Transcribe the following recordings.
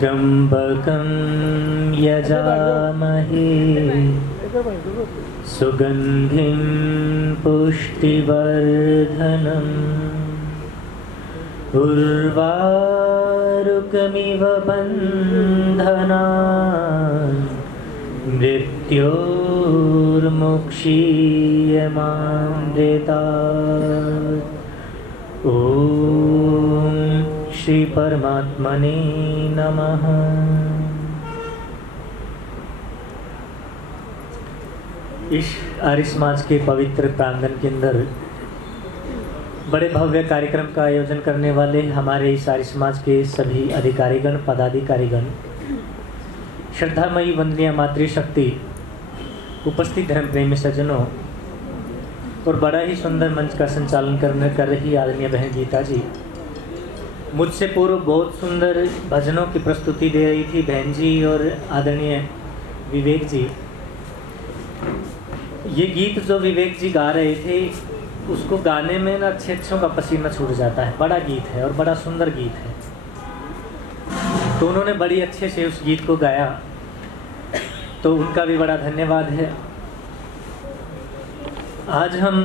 त्र्यंबकं यजामहे सुगंधिं पुष्टिवर्धनम् उर्वारुकमिव बन्धनान् मृत्योर्मुक्षीयमामृतात्। ॐ श्री परमात्मने नमः। इस आर्य समाज के पवित्र प्रांगण के अंदर बड़े भव्य कार्यक्रम का आयोजन करने वाले हमारे इस आर्य समाज के सभी अधिकारीगण, पदाधिकारीगण, श्रद्धामयी वंदनीय मातृशक्ति, उपस्थित धर्म प्रेमी सज्जनों और बड़ा ही सुंदर मंच का संचालन कर रही आदरणीय बहन गीता जी, मुझसे पूर्व बहुत सुंदर भजनों की प्रस्तुति दे रही थी बहन जी और आदरणीय विवेक जी। ये गीत जो विवेक जी गा रहे थे उसको गाने में ना अच्छों का पसीना छूट जाता है। बड़ा गीत है और बड़ा सुंदर गीत है, तो उन्होंने बड़ी अच्छे से उस गीत को गाया, तो उनका भी बड़ा धन्यवाद है। आज हम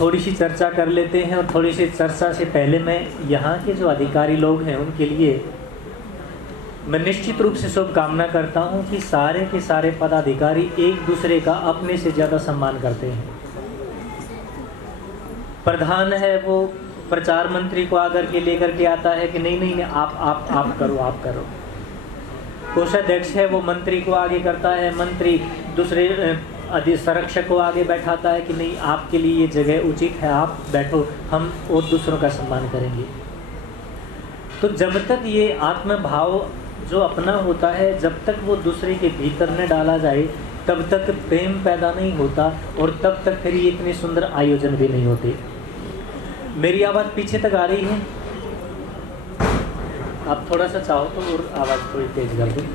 थोड़ी सी चर्चा कर लेते हैं और थोड़ी सी चर्चा से पहले मैं यहाँ के जो अधिकारी लोग हैं उनके लिए मैं निश्चित रूप से शुभकामना करता हूँ कि सारे के सारे पदाधिकारी एक दूसरे का अपने से ज़्यादा सम्मान करते हैं। प्रधान है वो प्रचार मंत्री को आकर के लेकर के आता है कि नहीं नहीं नहीं आप करो। कोषाध्यक्ष है वो मंत्री को आगे करता है, मंत्री दूसरे संरक्षक को आगे बैठाता है कि नहीं आपके लिए ये जगह उचित है, आप बैठो, हम और दूसरों का सम्मान करेंगे। तो जब तक ये आत्मभाव जो अपना होता है, जब तक वो दूसरे के भीतर न डाला जाए, तब तक प्रेम पैदा नहीं होता और तब तक फिर ये इतने सुंदर आयोजन भी नहीं होते। मेरी आवाज़ पीछे तक आ रही है? आप थोड़ा सा चाहो तो और आवाज़ थोड़ी तेज कर दें।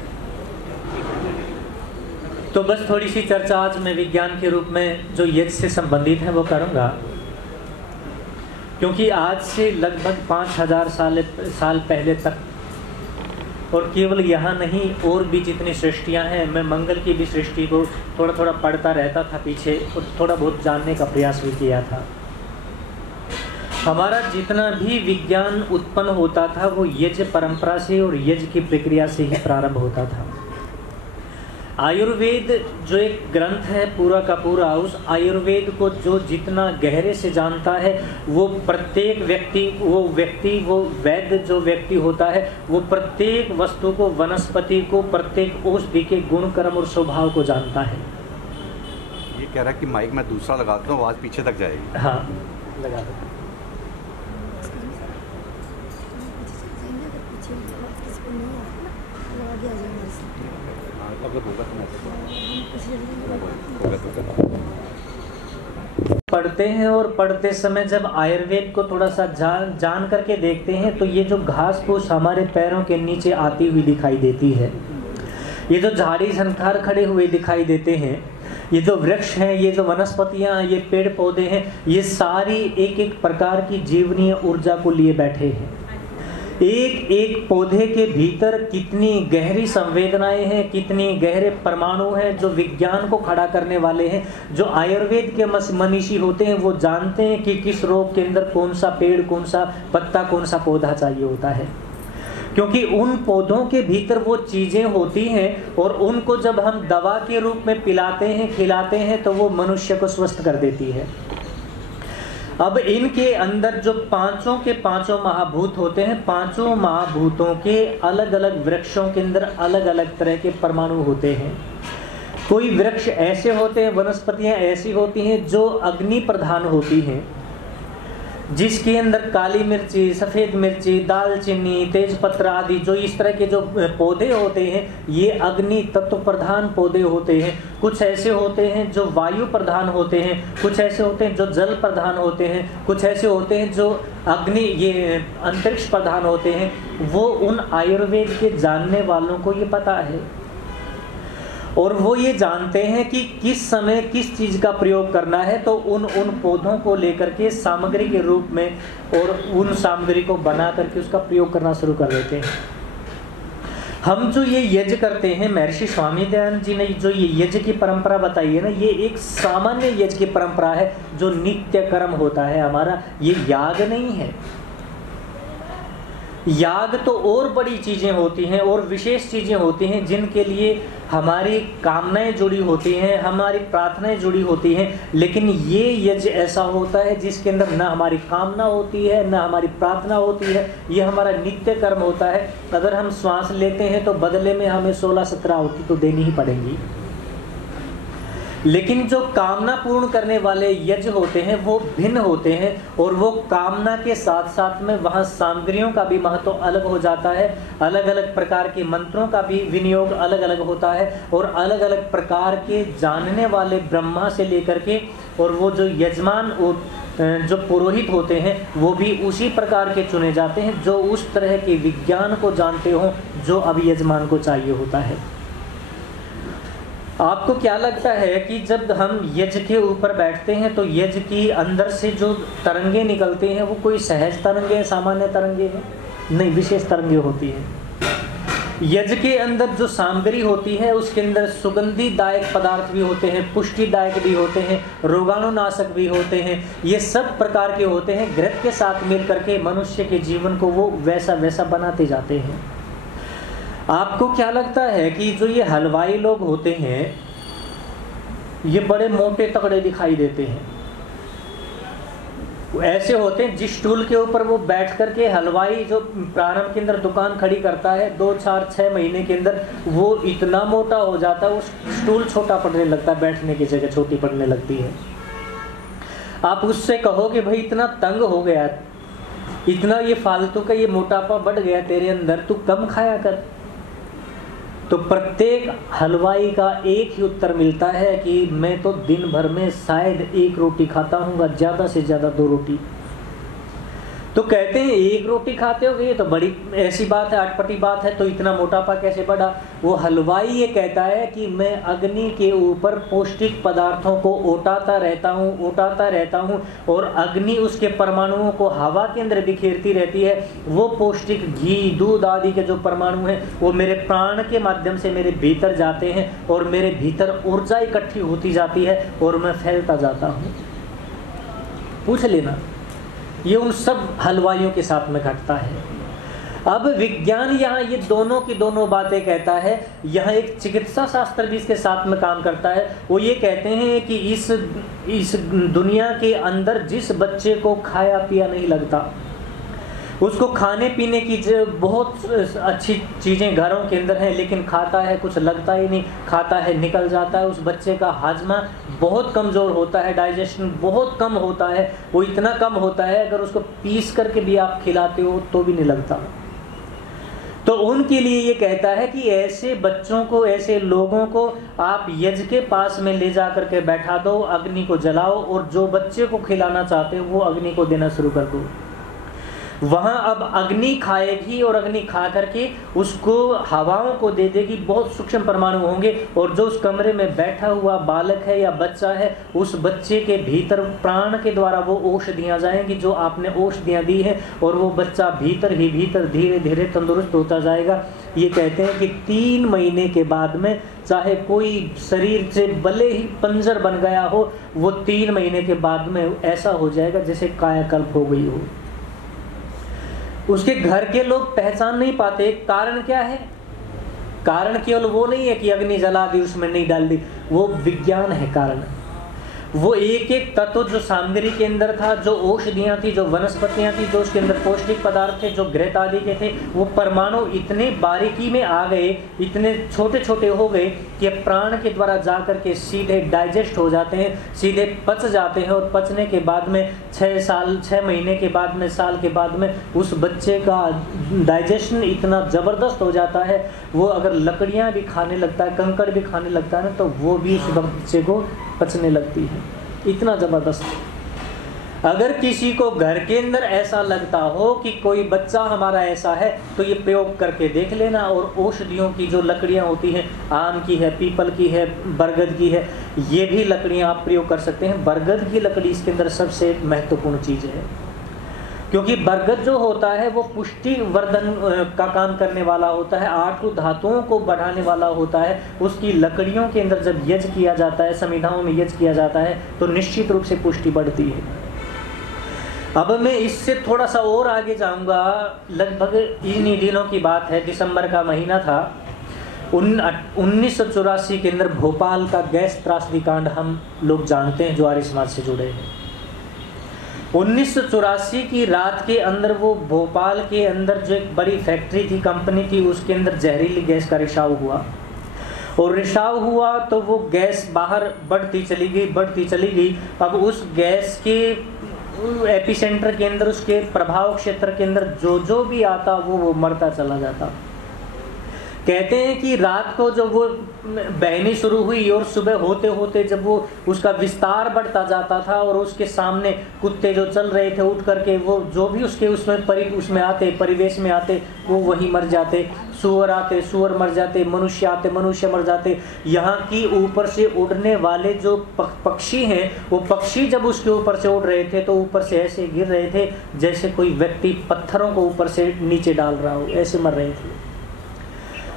तो बस थोड़ी सी चर्चा आज मैं विज्ञान के रूप में जो यज्ञ से संबंधित है वो करूँगा, क्योंकि आज से लगभग 5000 साल पहले तक, और केवल यहाँ नहीं और भी जितनी सृष्टियाँ हैं, मैं मंगल की भी सृष्टि को थोड़ा थोड़ा पढ़ता रहता था पीछे और थोड़ा बहुत जानने का प्रयास भी किया था। हमारा जितना भी विज्ञान उत्पन्न होता था वो यज्ञ परंपरा से और यज्ञ की प्रक्रिया से ही प्रारंभ होता था। आयुर्वेद जो एक ग्रंथ है पूरा का पूरा, उस आयुर्वेद को जो जितना गहरे से जानता है वो प्रत्येक व्यक्ति वो वैद्य जो व्यक्ति होता है वो प्रत्येक वस्तु को, वनस्पति को, प्रत्येक औषधि के गुण, कर्म और स्वभाव को जानता है। ये कह रहा है कि माइक मैं दूसरा लगाता हूँ, आवाज़ पीछे तक जाएगी। हाँ लगा दो। पढ़ते हैं और पढ़ते समय जब आयुर्वेद को थोड़ा सा जान करके देखते हैं तो ये जो घास फूस हमारे पैरों के नीचे आती हुई दिखाई देती है, ये जो झाड़ी झंखार खड़े हुए दिखाई देते हैं, ये जो वृक्ष हैं, ये जो वनस्पतियां, ये पेड़ पौधे हैं, ये सारी एक एक प्रकार की जीवनीय ऊर्जा को लिए बैठे हैं। एक एक पौधे के भीतर कितनी गहरी संवेदनाएं हैं, कितनी गहरे परमाणु हैं जो विज्ञान को खड़ा करने वाले हैं। जो आयुर्वेद के मनीषी होते हैं वो जानते हैं कि किस रोग के अंदर कौन सा पेड़, कौन सा पत्ता, कौन सा पौधा चाहिए होता है, क्योंकि उन पौधों के भीतर वो चीज़ें होती हैं और उनको जब हम दवा के रूप में पिलाते हैं, खिलाते हैं, तो वो मनुष्य को स्वस्थ कर देती है। अब इनके अंदर जो पांचों के पांचों महाभूत होते हैं, पांचों महाभूतों के अलग अलग वृक्षों के अंदर अलग अलग तरह के परमाणु होते हैं। कोई वृक्ष ऐसे होते हैं, वनस्पतियां ऐसी होती हैं जो अग्नि प्रधान होती हैं, जिसके अंदर काली मिर्ची, सफ़ेद मिर्ची, दालचीनी, तेजपत्र आदि जो इस तरह के जो पौधे होते हैं ये अग्नि तत्व प्रधान पौधे होते हैं। कुछ ऐसे होते हैं जो वायु प्रधान होते हैं, कुछ ऐसे होते हैं जो जल प्रधान होते हैं, कुछ ऐसे होते हैं जो अग्नि ये अंतरिक्ष प्रधान होते हैं। वो उन आयुर्वेद के जानने वालों को ये पता है और वो ये जानते हैं कि किस समय किस चीज़ का प्रयोग करना है, तो उन पौधों को लेकर के सामग्री के रूप में और उन सामग्री को बना करके उसका प्रयोग करना शुरू कर देते हैं। हम जो ये यज्ञ करते हैं, महर्षि स्वामी दयानंद जी ने जो ये यज्ञ की परंपरा बताई है ना, ये एक सामान्य यज्ञ की परंपरा है जो नित्य कर्म होता है हमारा, ये याग नहीं है। याग तो और बड़ी चीजें होती हैं और विशेष चीजें होती हैं जिनके लिए हमारी कामनाएं जुड़ी होती हैं, हमारी प्रार्थनाएं जुड़ी होती हैं, लेकिन ये यज्ञ ऐसा होता है जिसके अंदर ना हमारी कामना होती है ना हमारी प्रार्थना होती है, ये हमारा नित्य कर्म होता है। अगर हम श्वास लेते हैं तो बदले में हमें 16-17 आहुति तो देनी ही पड़ेंगी, लेकिन जो कामना पूर्ण करने वाले यज्ञ होते हैं वो भिन्न होते हैं और वो कामना के साथ साथ में वहाँ सामग्रियों का भी महत्व अलग हो जाता है, अलग अलग प्रकार के मंत्रों का भी विनियोग अलग अलग होता है और अलग अलग प्रकार के जानने वाले ब्रह्मा से लेकर के और वो जो यजमान जो पुरोहित होते हैं वो भी उसी प्रकार के चुने जाते हैं जो उस तरह के विज्ञान को जानते हों जो अब यजमान को चाहिए होता है। आपको क्या लगता है कि जब हम यज्ञ के ऊपर बैठते हैं तो यज्ञ की अंदर से जो तरंगे निकलते हैं वो कोई सहज तरंगे हैं, सामान्य तरंगे हैं? नहीं, विशेष तरंगे होती हैं। यज्ञ के अंदर जो सामग्री होती है उसके अंदर सुगंधिदायक पदार्थ भी होते हैं, पुष्टिदायक भी होते हैं, रोगाणुनाशक भी होते हैं, ये सब प्रकार के होते हैं। घृत के साथ मिल करके मनुष्य के जीवन को वो वैसा वैसा बनाते जाते हैं। आपको क्या लगता है कि जो ये हलवाई लोग होते हैं ये बड़े मोटे तगड़े दिखाई देते हैं? ऐसे होते हैं जिस स्टूल के ऊपर वो बैठ करके हलवाई जो प्रारंभ के अंदर दुकान खड़ी करता है 2-4-6 महीने के अंदर वो इतना मोटा हो जाता है, उस स्टूल छोटा पड़ने लगता है, बैठने की जगह छोटी पड़ने लगती है। आप उससे कहो कि भाई इतना तंग हो गया, इतना ये फालतू का ये मोटापा बढ़ गया तेरे अंदर, तू कम खाया कर। तो प्रत्येक हलवाई का एक ही उत्तर मिलता है कि मैं तो दिन भर में शायद 1 रोटी खाता हूँ, ज़्यादा से ज़्यादा 2 रोटी। तो कहते हैं 1 रोटी खाते हो, ये तो बड़ी ऐसी बात है, अटपटी बात है, तो इतना मोटापा कैसे बढ़ा? वो हलवाई ये कहता है कि मैं अग्नि के ऊपर पौष्टिक पदार्थों को ओटाता रहता हूँ और अग्नि उसके परमाणुओं को हवा के अंदर बिखेरती रहती है। वो पौष्टिक घी, दूध आदि के जो परमाणु हैं वो मेरे प्राण के माध्यम से मेरे भीतर जाते हैं और मेरे भीतर ऊर्जा इकट्ठी होती जाती है और मैं फैलता जाता हूँ। पूछ लेना, ये उन सब हलवाइयों के साथ में घटता है। अब विज्ञान यहाँ ये दोनों की दोनों बातें कहता है। यहाँ एक चिकित्सा शास्त्र भी इसके साथ में काम करता है। वो ये कहते हैं कि इस दुनिया के अंदर जिस बच्चे को खाया पिया नहीं लगता, उसको खाने पीने की बहुत अच्छी चीज़ें घरों के अंदर हैं, लेकिन खाता है कुछ लगता ही नहीं, खाता है निकल जाता है, उस बच्चे का हाजमा बहुत कमज़ोर होता है, डाइजेशन बहुत कम होता है। वो इतना कम होता है अगर उसको पीस करके भी आप खिलाते हो तो भी नहीं लगता। तो उनके लिए ये कहता है कि ऐसे बच्चों को, ऐसे लोगों को आप यज्ञ के पास में ले जा करके बैठा दो, अग्नि को जलाओ और जो बच्चे को खिलाना चाहते हो वो अग्नि को देना शुरू कर दो। वहाँ अब अग्नि खाएगी और अग्नि खा करके उसको हवाओं को दे देगी। बहुत सूक्ष्म परमाणु होंगे और जो उस कमरे में बैठा हुआ बालक है या बच्चा है, उस बच्चे के भीतर प्राण के द्वारा वो औषधियाँ जाएंगी जो आपने औषधियाँ दी हैं और वो बच्चा भीतर ही भीतर धीरे धीरे तंदुरुस्त होता जाएगा। ये कहते हैं कि 3 महीने के बाद में चाहे कोई शरीर से भले ही पंजर बन गया हो, वो 3 महीने के बाद में ऐसा हो जाएगा जैसे कायाकल्प हो गई हो। उसके घर के लोग पहचान नहीं पाते। कारण क्या है? कारण केवल वो नहीं है कि अग्नि जला दी, उसमें नहीं डाल दी, वो विज्ञान है कारण। वो एक एक तत्व जो सामग्री के अंदर था, जो औषधियाँ थी, जो वनस्पतियाँ थी, जो उसके अंदर पौष्टिक पदार्थ थे, जो घृत आदि के थे, वो परमाणु इतने बारीकी में आ गए, इतने छोटे छोटे हो गए कि प्राण के द्वारा जा करके सीधे डाइजेस्ट हो जाते हैं, सीधे पच जाते हैं और पचने के बाद में 6 महीने के बाद में, साल के बाद में उस बच्चे का डाइजेशन इतना ज़बरदस्त हो जाता है, वो अगर लकड़ियाँ भी खाने लगता है, कंकड़ भी खाने लगता है ना, तो वो भी उस बच्चे को पचने लगती है। इतना ज़बरदस्त। अगर किसी को घर के अंदर ऐसा लगता हो कि कोई बच्चा हमारा ऐसा है, तो ये प्रयोग करके देख लेना। और औषधियों की जो लकड़ियाँ होती हैं, आम की है, पीपल की है, बरगद की है, ये भी लकड़ियाँ आप प्रयोग कर सकते हैं। बरगद की लकड़ी इसके अंदर सबसे महत्वपूर्ण चीज़ है। क्योंकि बरगद जो होता है वो पुष्टि वर्धन का काम करने वाला होता है, 8 धातुओं को बढ़ाने वाला होता है। उसकी लकड़ियों के अंदर जब यज्ञ किया जाता है, समिधाओं में यज्ञ किया जाता है, तो निश्चित रूप से पुष्टि बढ़ती है। अब मैं इससे थोड़ा सा और आगे जाऊंगा। लगभग इन्हीं दिनों की बात है, दिसंबर का महीना था। 1984 के अंदर भोपाल का गैस त्रासदी कांड हम लोग जानते हैं जो आर्य समाज से जुड़े हैं। 1984 की रात के अंदर वो भोपाल के अंदर जो एक बड़ी फैक्ट्री थी, कंपनी थी, उसके अंदर जहरीली गैस का रिसाव हुआ। और रिसाव हुआ तो वो गैस बाहर बढ़ती चली गई। अब उस गैस के एपिसेंटर के अंदर, उसके प्रभाव क्षेत्र के अंदर जो भी आता वो मरता चला जाता। कहते हैं कि रात को जब वो बहनी शुरू हुई और सुबह होते होते जब वो उसका विस्तार बढ़ता जाता था और उसके सामने कुत्ते जो चल रहे थे उठ करके वो जो भी उसके उसमें आते, परिवेश में आते, वो वही मर जाते। सूअर आते, सूअर मर जाते, मनुष्य आते, मनुष्य मर जाते। यहाँ की ऊपर से उड़ने वाले जो पक्षी हैं, वो पक्षी जब उसके ऊपर से उड़ रहे थे तो ऊपर से ऐसे गिर रहे थे जैसे कोई व्यक्ति पत्थरों को ऊपर से नीचे डाल रहा हो, ऐसे मर रहे थे।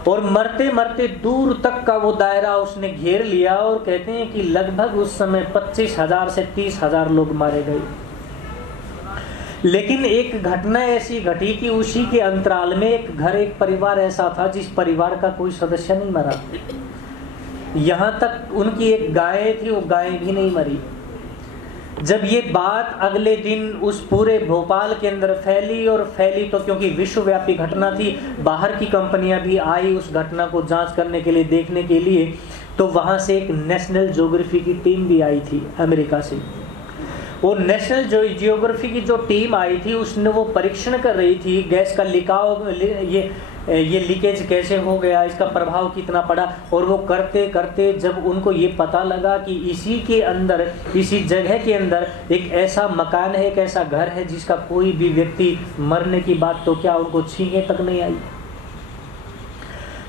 और मरते मरते दूर तक का वो दायरा उसने घेर लिया। और कहते हैं कि लगभग उस समय 25,000 से 30,000 लोग मारे गए। लेकिन एक घटना ऐसी घटी कि उसी के अंतराल में एक घर, एक परिवार ऐसा था जिस परिवार का कोई सदस्य नहीं मरा। यहाँ तक उनकी एक गाय थी, वो गाय भी नहीं मरी। जब ये बात अगले दिन उस पूरे भोपाल के अंदर फैली तो क्योंकि विश्वव्यापी घटना थी, बाहर की कंपनियां भी आई उस घटना को जांच करने के लिए, देखने के लिए। तो वहां से एक नेशनल ज्योग्राफी की टीम भी आई थी अमेरिका से। वो नेशनल जियोग्राफी की जो टीम आई थी उसने वो परीक्षण कर रही थी गैस का लिकाव, ये लीकेज कैसे हो गया, इसका प्रभाव कितना पड़ा। और वो करते करते जब उनको ये पता लगा कि इसी के अंदर, इसी जगह के अंदर एक ऐसा मकान है, एक ऐसा घर है जिसका कोई भी व्यक्ति मरने की बात तो क्या, उनको छींके तक नहीं आई।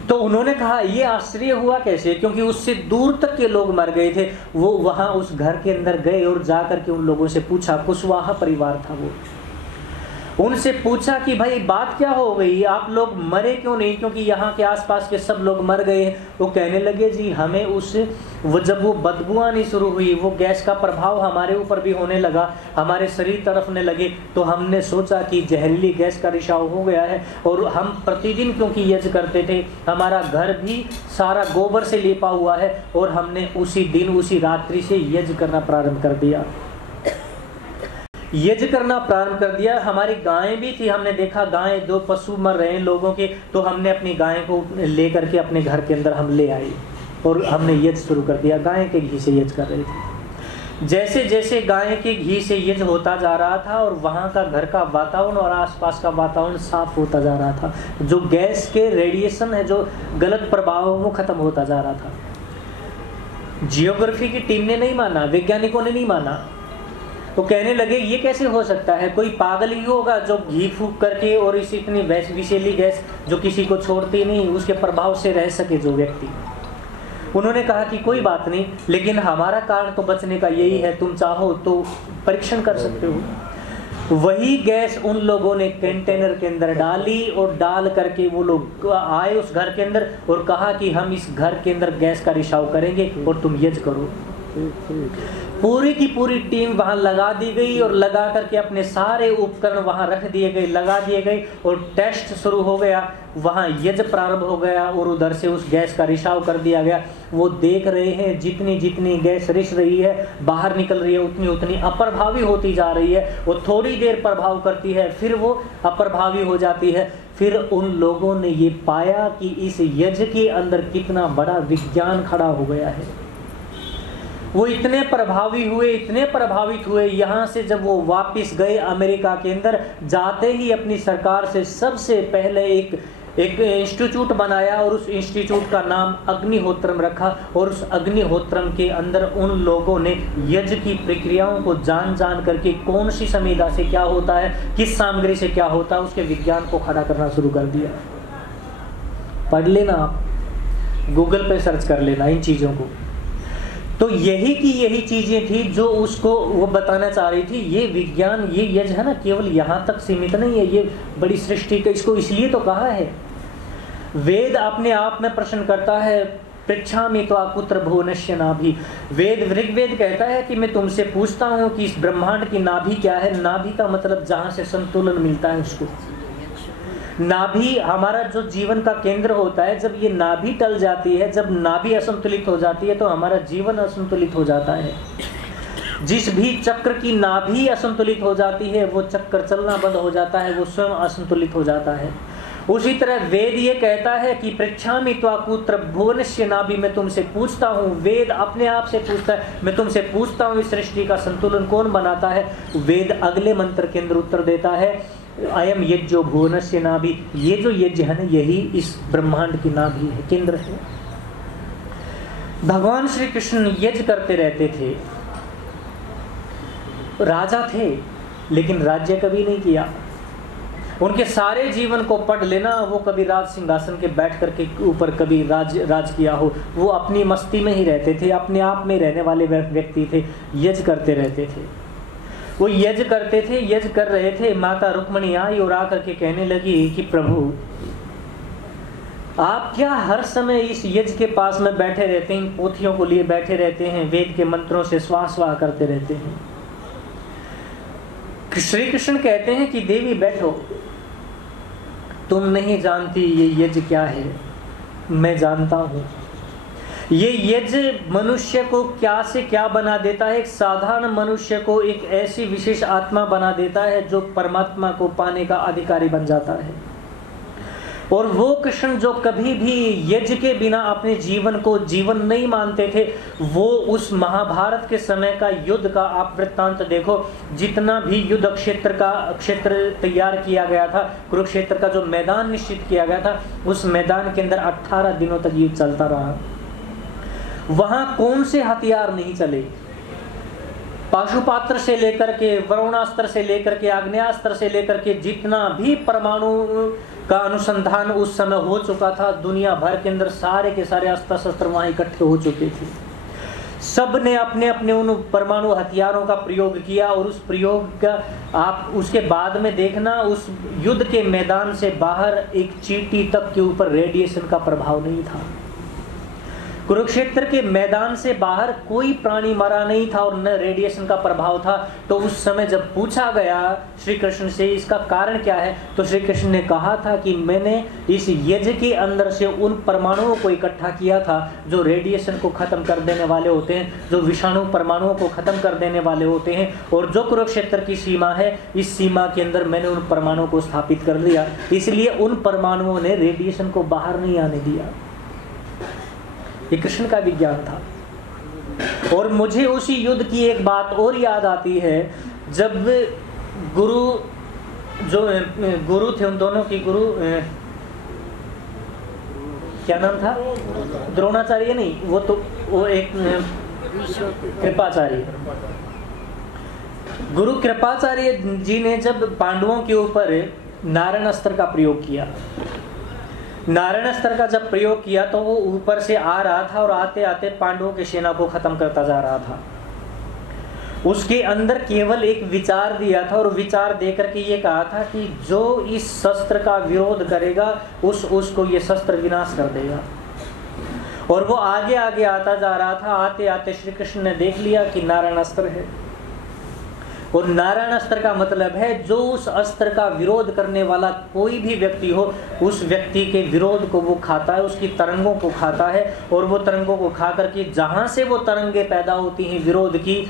तो उन्होंने कहा ये आश्चर्य हुआ कैसे, क्योंकि उससे दूर तक के लोग मर गए थे। वो वहां उस घर के अंदर गए और जाकर के उन लोगों से पूछा, कुशवाहा परिवार था वो, उनसे पूछा कि भाई बात क्या हो गई, आप लोग मरे क्यों नहीं, क्योंकि यहाँ के आसपास के सब लोग मर गए हैं। वो कहने लगे जी हमें जब वो बदबू आनी शुरू हुई, वो गैस का प्रभाव हमारे ऊपर भी होने लगा, हमारे शरीर तरफने लगे, तो हमने सोचा कि जहरीली गैस का रिसाव हो गया है। और हम प्रतिदिन क्योंकि यज्ञ करते थे, हमारा घर भी सारा गोबर से लेपा हुआ है, और हमने उसी दिन उसी रात्रि से यज्ञ करना प्रारंभ कर दिया। यज्ञ करना प्रारंभ कर दिया। हमारी गायें भी थी, हमने देखा गायें, 2 पशु मर रहे हैं लोगों के, तो हमने अपनी गाय को लेकर के अपने घर के अंदर हम ले आए और हमने यज्ञ शुरू कर दिया। गाय के घी से यज्ञ कर रहे थे। जैसे जैसे गाय के घी से यज्ञ होता जा रहा था और वहाँ का घर का वातावरण और आसपास का वातावरण साफ होता जा रहा था, जो गैस के रेडिएशन है, जो गलत प्रभाव वो खत्म होता जा रहा था। जियोग्राफी की टीम ने नहीं माना, वैज्ञानिकों ने नहीं माना। तो कहने लगे ये कैसे हो सकता है, कोई पागल ही होगा जो घी फूंक करके और इस इतनी विषैली गैस जो किसी को छोड़ती नहीं, उसके प्रभाव से रह सके जो व्यक्ति। उन्होंने कहा कि कोई बात नहीं, लेकिन हमारा कारण तो बचने का यही है, तुम चाहो तो परीक्षण कर सकते हो। वही गैस उन लोगों ने कंटेनर के अंदर डाली और डाल करके वो लोग आए उस घर के अंदर और कहा कि हम इस घर के अंदर गैस का रिसाव करेंगे और तुम यज्ञ करो। पूरी की पूरी टीम वहां लगा दी गई और लगा करके अपने सारे उपकरण वहां रख दिए गए, लगा दिए गए, और टेस्ट शुरू हो गया। वहां यज्ञ प्रारंभ हो गया और उधर से उस गैस का रिसाव कर दिया गया। वो देख रहे हैं जितनी जितनी गैस रिस रही है, बाहर निकल रही है, उतनी उतनी अप्रभावी होती जा रही है। वो थोड़ी देर प्रभाव करती है, फिर वो अप्रभावी हो जाती है। फिर उन लोगों ने ये पाया कि इस यज्ञ के अंदर कितना बड़ा विज्ञान खड़ा हो गया है। वो इतने प्रभावी हुए, इतने प्रभावित हुए, यहाँ से जब वो वापस गए अमेरिका के अंदर, जाते ही अपनी सरकार से सबसे पहले एक इंस्टीट्यूट बनाया और उस इंस्टीट्यूट का नाम अग्निहोत्रम रखा। और उस अग्निहोत्रम के अंदर उन लोगों ने यज्ञ की प्रक्रियाओं को जान जान करके कौन सी संविधा से क्या होता है, किस सामग्री से क्या होता है, उसके विज्ञान को खड़ा करना शुरू कर दिया। पढ़ लेना, आप गूगल पे सर्च कर लेना इन चीज़ों को। तो यही की यही चीजें थी जो उसको वो बताना चाह रही थी। ये विज्ञान, ये यज्ञ है ना, केवल यहाँ तक सीमित नहीं है, ये बड़ी सृष्टि का, इसको इसलिए तो कहा है। वेद अपने आप में प्रश्न करता है, पृच्छामि त्वा कुत्र भुवनस्य नाभि। वेद, ऋग्वेद कहता है कि मैं तुमसे पूछता हूँ कि इस ब्रह्मांड की नाभि क्या है। नाभि का मतलब जहाँ से संतुलन मिलता है उसको। नाभि हमारा जो जीवन का केंद्र होता है, जब ये नाभि टल जाती है, जब नाभि असंतुलित हो जाती है तो हमारा जीवन असंतुलित हो जाता है। जिस भी चक्र की नाभि असंतुलित हो जाती है वो चक्र चलना बंद हो जाता है, वो स्वयं असंतुलित हो जाता है। उसी तरह वेद ये कहता है कि पृच्छामि त्वा कुत्र भुवनस्य नाभि, मैं तुमसे पूछता हूँ। वेद अपने आप से पूछता है, मैं तुमसे पूछता हूँ इस सृष्टि का संतुलन कौन बनाता है। वेद अगले मंत्र के अंदर उत्तर देता है, अयम यज्ञो भुवनस्य नाभि। ये जो यज्ञ है ना, यही इस ब्रह्मांड की नाभि है, केंद्र है। भगवान श्री कृष्ण यज्ञ करते रहते थे, राजा थे लेकिन राज्य कभी नहीं किया। उनके सारे जीवन को पढ़ लेना, वो कभी राज सिंहासन के बैठ करके ऊपर कभी राज किया हो, वो अपनी मस्ती में ही रहते थे, अपने आप में रहने वाले व्यक्ति थे, यज्ञ करते रहते थे। वो यज्ञ करते थे, यज्ञ कर रहे थे, माता रुक्मणी आई और आकर के कहने लगी कि प्रभु आप क्या हर समय इस यज्ञ के पास में बैठे रहते हैं, इन पोथियों को लिए बैठे रहते हैं, वेद के मंत्रों से स्वाह स्वाह करते रहते हैं। श्री कृष्ण कहते हैं कि देवी बैठो, तुम नहीं जानती ये यज्ञ क्या है, मैं जानता हूं। ये यज्ञ मनुष्य को क्या से क्या बना देता है। एक साधारण मनुष्य को एक ऐसी विशेष आत्मा बना देता है जो परमात्मा को पाने का अधिकारी बन जाता है। और वो कृष्ण जो कभी भी यज्ञ के बिना अपने जीवन को जीवन नहीं मानते थे, वो उस महाभारत के समय का युद्ध का आप वृत्तांत देखो। जितना भी युद्ध क्षेत्र तैयार किया गया था, कुरुक्षेत्र का जो मैदान निश्चित किया गया था, उस मैदान के अंदर 18 दिनों तक युद्ध चलता रहा। वहां कौन से हथियार नहीं चले, पाशुपात्र से लेकर के, वरुणास्त्र से लेकर के, आग्नेयास्त्र से लेकर के, जितना भी परमाणु का अनुसंधान उस समय हो चुका था, दुनिया भर के अंदर सारे के सारे अस्त्र शस्त्र वहां इकट्ठे हो चुके थे। सब ने अपने अपने उन परमाणु हथियारों का प्रयोग किया। और उस प्रयोग का आप उसके बाद में देखना, उस युद्ध के मैदान से बाहर एक चींटी तक के ऊपर रेडिएशन का प्रभाव नहीं था। कुरुक्षेत्र के मैदान से बाहर कोई प्राणी मरा नहीं था और न रेडिएशन का प्रभाव था। तो उस समय जब पूछा गया श्री कृष्ण से इसका कारण क्या है, तो श्री कृष्ण ने कहा था कि मैंने इस यज्ञ के अंदर से उन परमाणुओं को इकट्ठा किया था जो रेडिएशन को खत्म कर देने वाले होते हैं, जो विषाणु परमाणुओं को खत्म कर देने वाले होते हैं। और जो कुरुक्षेत्र की सीमा है, इस सीमा के अंदर मैंने उन परमाणुओं को स्थापित कर दिया, इसलिए उन परमाणुओं ने रेडिएशन को बाहर नहीं आने दिया। ये कृष्ण का विज्ञान था। और मुझे उसी युद्ध की एक बात और याद आती है, जब गुरु थे, उन दोनों की गुरु क्या नाम था, द्रोणाचार्य नहीं, वो एक कृपाचार्य। गुरु कृपाचार्य जी ने जब पांडवों के ऊपर नारायण अस्त्र का प्रयोग किया, नारायण अस्त्र का जब प्रयोग किया तो वो ऊपर से आ रहा था और आते आते पांडवों की सेना को खत्म करता जा रहा था। उसके अंदर केवल एक विचार दिया था और विचार देकर के ये कहा था कि जो इस शस्त्र का विरोध करेगा उसको ये शस्त्र विनाश कर देगा। और वो आगे आगे आता जा रहा था। आते आते श्री कृष्ण ने देख लिया कि नारायण अस्त्र है। और नारायण अस्त्र का मतलब है जो उस अस्त्र का विरोध करने वाला कोई भी व्यक्ति हो, उस व्यक्ति के विरोध को वो खाता है, उसकी तरंगों को खाता है। और वो तरंगों को खा करके जहाँ से वो तरंगे पैदा होती हैं विरोध की,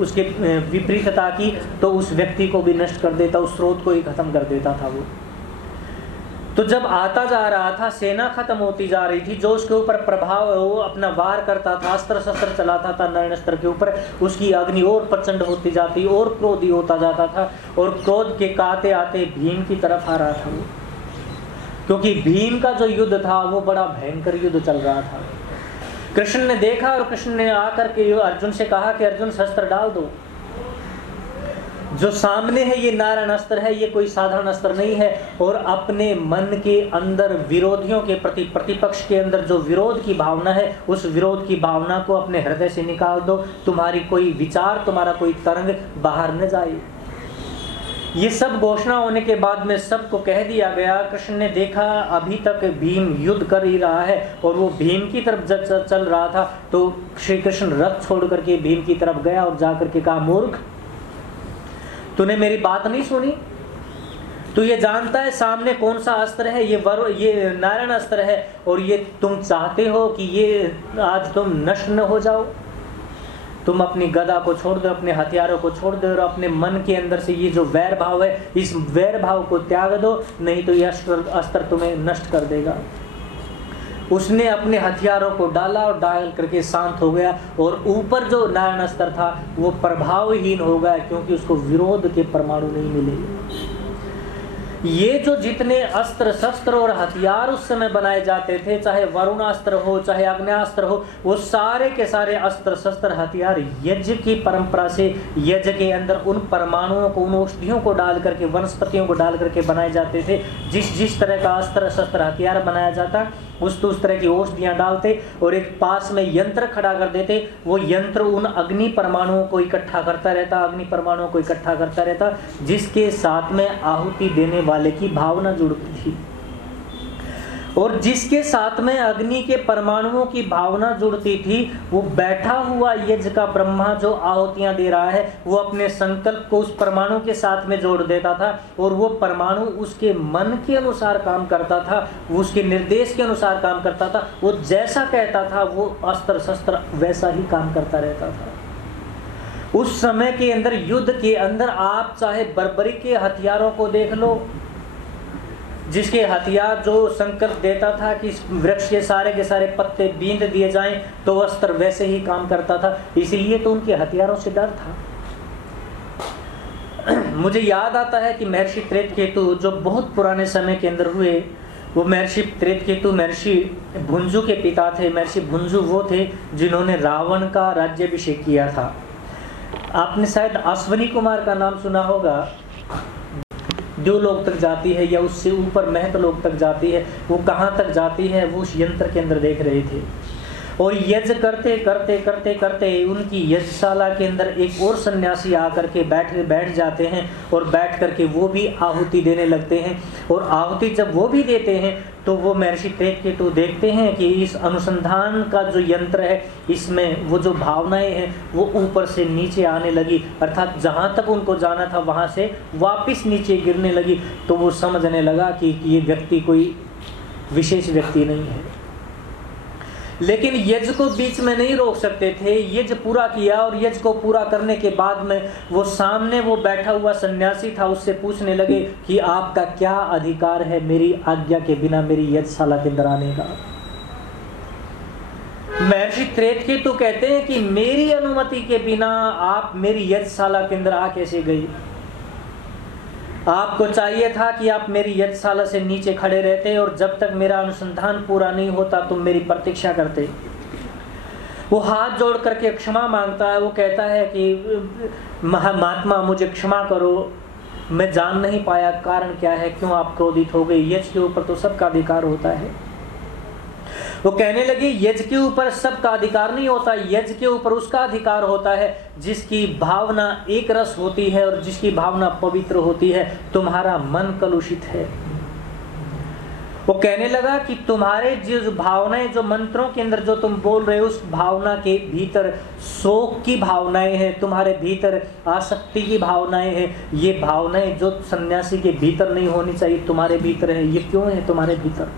उसके विपरीतता की, तो उस व्यक्ति को भी नष्ट कर देता, उस स्रोत को ही खत्म कर देता था वो। तो जब आता जा रहा था, सेना खत्म होती जा रही थी, जो उसके ऊपर प्रभाव वो अपना वार करता था, अस्त्र शस्त्र चलाता था नारायण अस्त्र के ऊपर, उसकी अग्नि और प्रचंड होती जाती और क्रोधी होता जाता था। और क्रोध के आते आते भीम की तरफ आ रहा था वो, क्योंकि भीम का जो युद्ध था वो बड़ा भयंकर युद्ध चल रहा था। कृष्ण ने देखा और कृष्ण ने आकर के अर्जुन से कहा कि अर्जुन शस्त्र डाल दो। जो सामने है ये नारायण अस्त्र है, ये कोई साधारण अस्त्र नहीं है। और अपने मन के अंदर विरोधियों के प्रति, प्रतिपक्ष के अंदर जो विरोध की भावना है, उस विरोध की भावना को अपने हृदय से निकाल दो। तुम्हारी कोई विचार, तुम्हारा कोई तरंग बाहर न जाए। ये सब घोषणा होने के बाद में सबको कह दिया गया। कृष्ण ने देखा अभी तक भीम युद्ध कर ही रहा है और वो भीम की तरफ चल रहा था, तो श्री कृष्ण रथ छोड़ करके भीम की तरफ गया और जाकर के कहा, मूर्ख, तूने मेरी बात नहीं सुनी? तू ये जानता है सामने कौन सा अस्त्र है? ये नारायण अस्त्र है और ये तुम चाहते हो कि ये आज तुम नष्ट न हो जाओ। तुम अपनी गदा को छोड़ दो, अपने हथियारों को छोड़ दो और अपने मन के अंदर से ये जो वैर भाव है, इस वैर भाव को त्याग दो, नहीं तो ये अस्त्र तुम्हें नष्ट कर देगा। उसने अपने हथियारों को डाला और डाल करके शांत हो गया और ऊपर जो नारायण अस्त्र था वो प्रभावहीन हो गया, क्योंकि उसको विरोध के परमाणु नहीं मिले। ये जो जितने अस्त्र शस्त्र और हथियार उस समय बनाए जाते थे, चाहे वरुणास्त्र हो, चाहे अग्न्यास्त्र हो, वो सारे के सारे अस्त्र शस्त्र हथियार यज्ञ की परंपरा से, यज्ञ के अंदर उन परमाणुओं को, उन औषधियों को डाल करके, वनस्पतियों को डाल करके बनाए जाते थे। जिस तरह का अस्त्र शस्त्र हथियार बनाया जाता, उस तरह की औषधियां डालते और एक पास में यंत्र खड़ा कर देते। वो यंत्र उन अग्नि परमाणुओं को इकट्ठा करता रहता, अग्नि परमाणुओं को इकट्ठा करता रहता, जिसके साथ में आहुति देने वाले की भावना जुड़ती थी। और जिसके साथ में अग्नि के परमाणुओं की भावना जुड़ती थी, वो बैठा हुआ यज्ञ का ब्रह्मा जो आहुतियां दे रहा है, वो अपने संकल्प को उस परमाणु के साथ में जोड़ देता था और वो परमाणु उसके मन के अनुसार काम करता था, उसके निर्देश के अनुसार काम करता था। वो जैसा कहता था वो अस्त्र शस्त्र वैसा ही काम करता रहता था। उस समय के अंदर, युद्ध के अंदर, आप चाहे बर्बरी के हथियारों को देख लो, जिसके हथियार जो संकल्प देता था कि इस वृक्ष के सारे पत्ते बींद दिए जाएं तो अस्त्र वैसे ही काम करता था। इसीलिए तो उनके हथियारों से डर था। मुझे याद आता है कि महर्षि त्रेतकेतु जो बहुत पुराने समय के अंदर हुए, वो महर्षि त्रेतकेतु महर्षि भुंजु के पिता थे। महर्षि भुंजु वो थे जिन्होंने रावण का राज्याभिषेक किया था। आपने शायद अश्वनी कुमार का नाम सुना होगा। देवलोक तक जाती है या उससे ऊपर महत लोक तक जाती है। वो कहाँ तक जाती है वो उस यंत्र के अंदर देख रहे थे। और यज्ञ करते करते करते करते उनकी यज्ञशाला के अंदर एक और सन्यासी आकर के बैठ जाते हैं और बैठ करके वो भी आहुति देने लगते हैं। और आहुति जब वो भी देते हैं तो वो महर्षि त्रेतकेतु देखते हैं कि इस अनुसंधान का जो यंत्र है, इसमें वो जो भावनाएं हैं वो ऊपर से नीचे आने लगी, अर्थात जहाँ तक उनको जाना था वहाँ से वापस नीचे गिरने लगी। तो वो समझने लगा कि ये व्यक्ति कोई विशेष व्यक्ति नहीं है। लेकिन यज्ञ को बीच में नहीं रोक सकते थे। यज्ञ पूरा किया और यज्ञ को पूरा करने के बाद में वो सामने वो बैठा हुआ सन्यासी था, उससे पूछने लगे कि आपका क्या अधिकार है मेरी आज्ञा के बिना मेरी यज्ञशाला के अंदर आने का। महर्षि त्रेतकेतु कहते हैं कि मेरी अनुमति के बिना आप मेरी यज्ञशाला के अंदर आ कैसे गई? आपको चाहिए था कि आप मेरी यज्ञशाला से नीचे खड़े रहते और जब तक मेरा अनुसंधान पूरा नहीं होता तुम मेरी प्रतीक्षा करते। वो हाथ जोड़ करके क्षमा मांगता है। वो कहता है कि महात्मा मुझे क्षमा करो, मैं जान नहीं पाया कारण क्या है, क्यों आप क्रोधित हो गए। यज्ञ के ऊपर तो सबका अधिकार होता है। वो कहने लगे यज्ञ के ऊपर सबका अधिकार नहीं होता, यज्ञ के ऊपर उसका अधिकार होता है जिसकी भावना एक रस होती है और जिसकी भावना पवित्र होती है। तुम्हारा मन कलुषित है। वो कहने लगा कि तुम्हारे जो भावनाएं, जो मंत्रों के अंदर जो तुम बोल रहे हो, उस भावना के भीतर शोक की भावनाएं हैं, तुम्हारे भीतर आसक्ति की भावनाएं हैं। ये भावनाएं जो सन्यासी के भीतर नहीं होनी चाहिए तुम्हारे भीतर है। ये क्यों है तुम्हारे भीतर?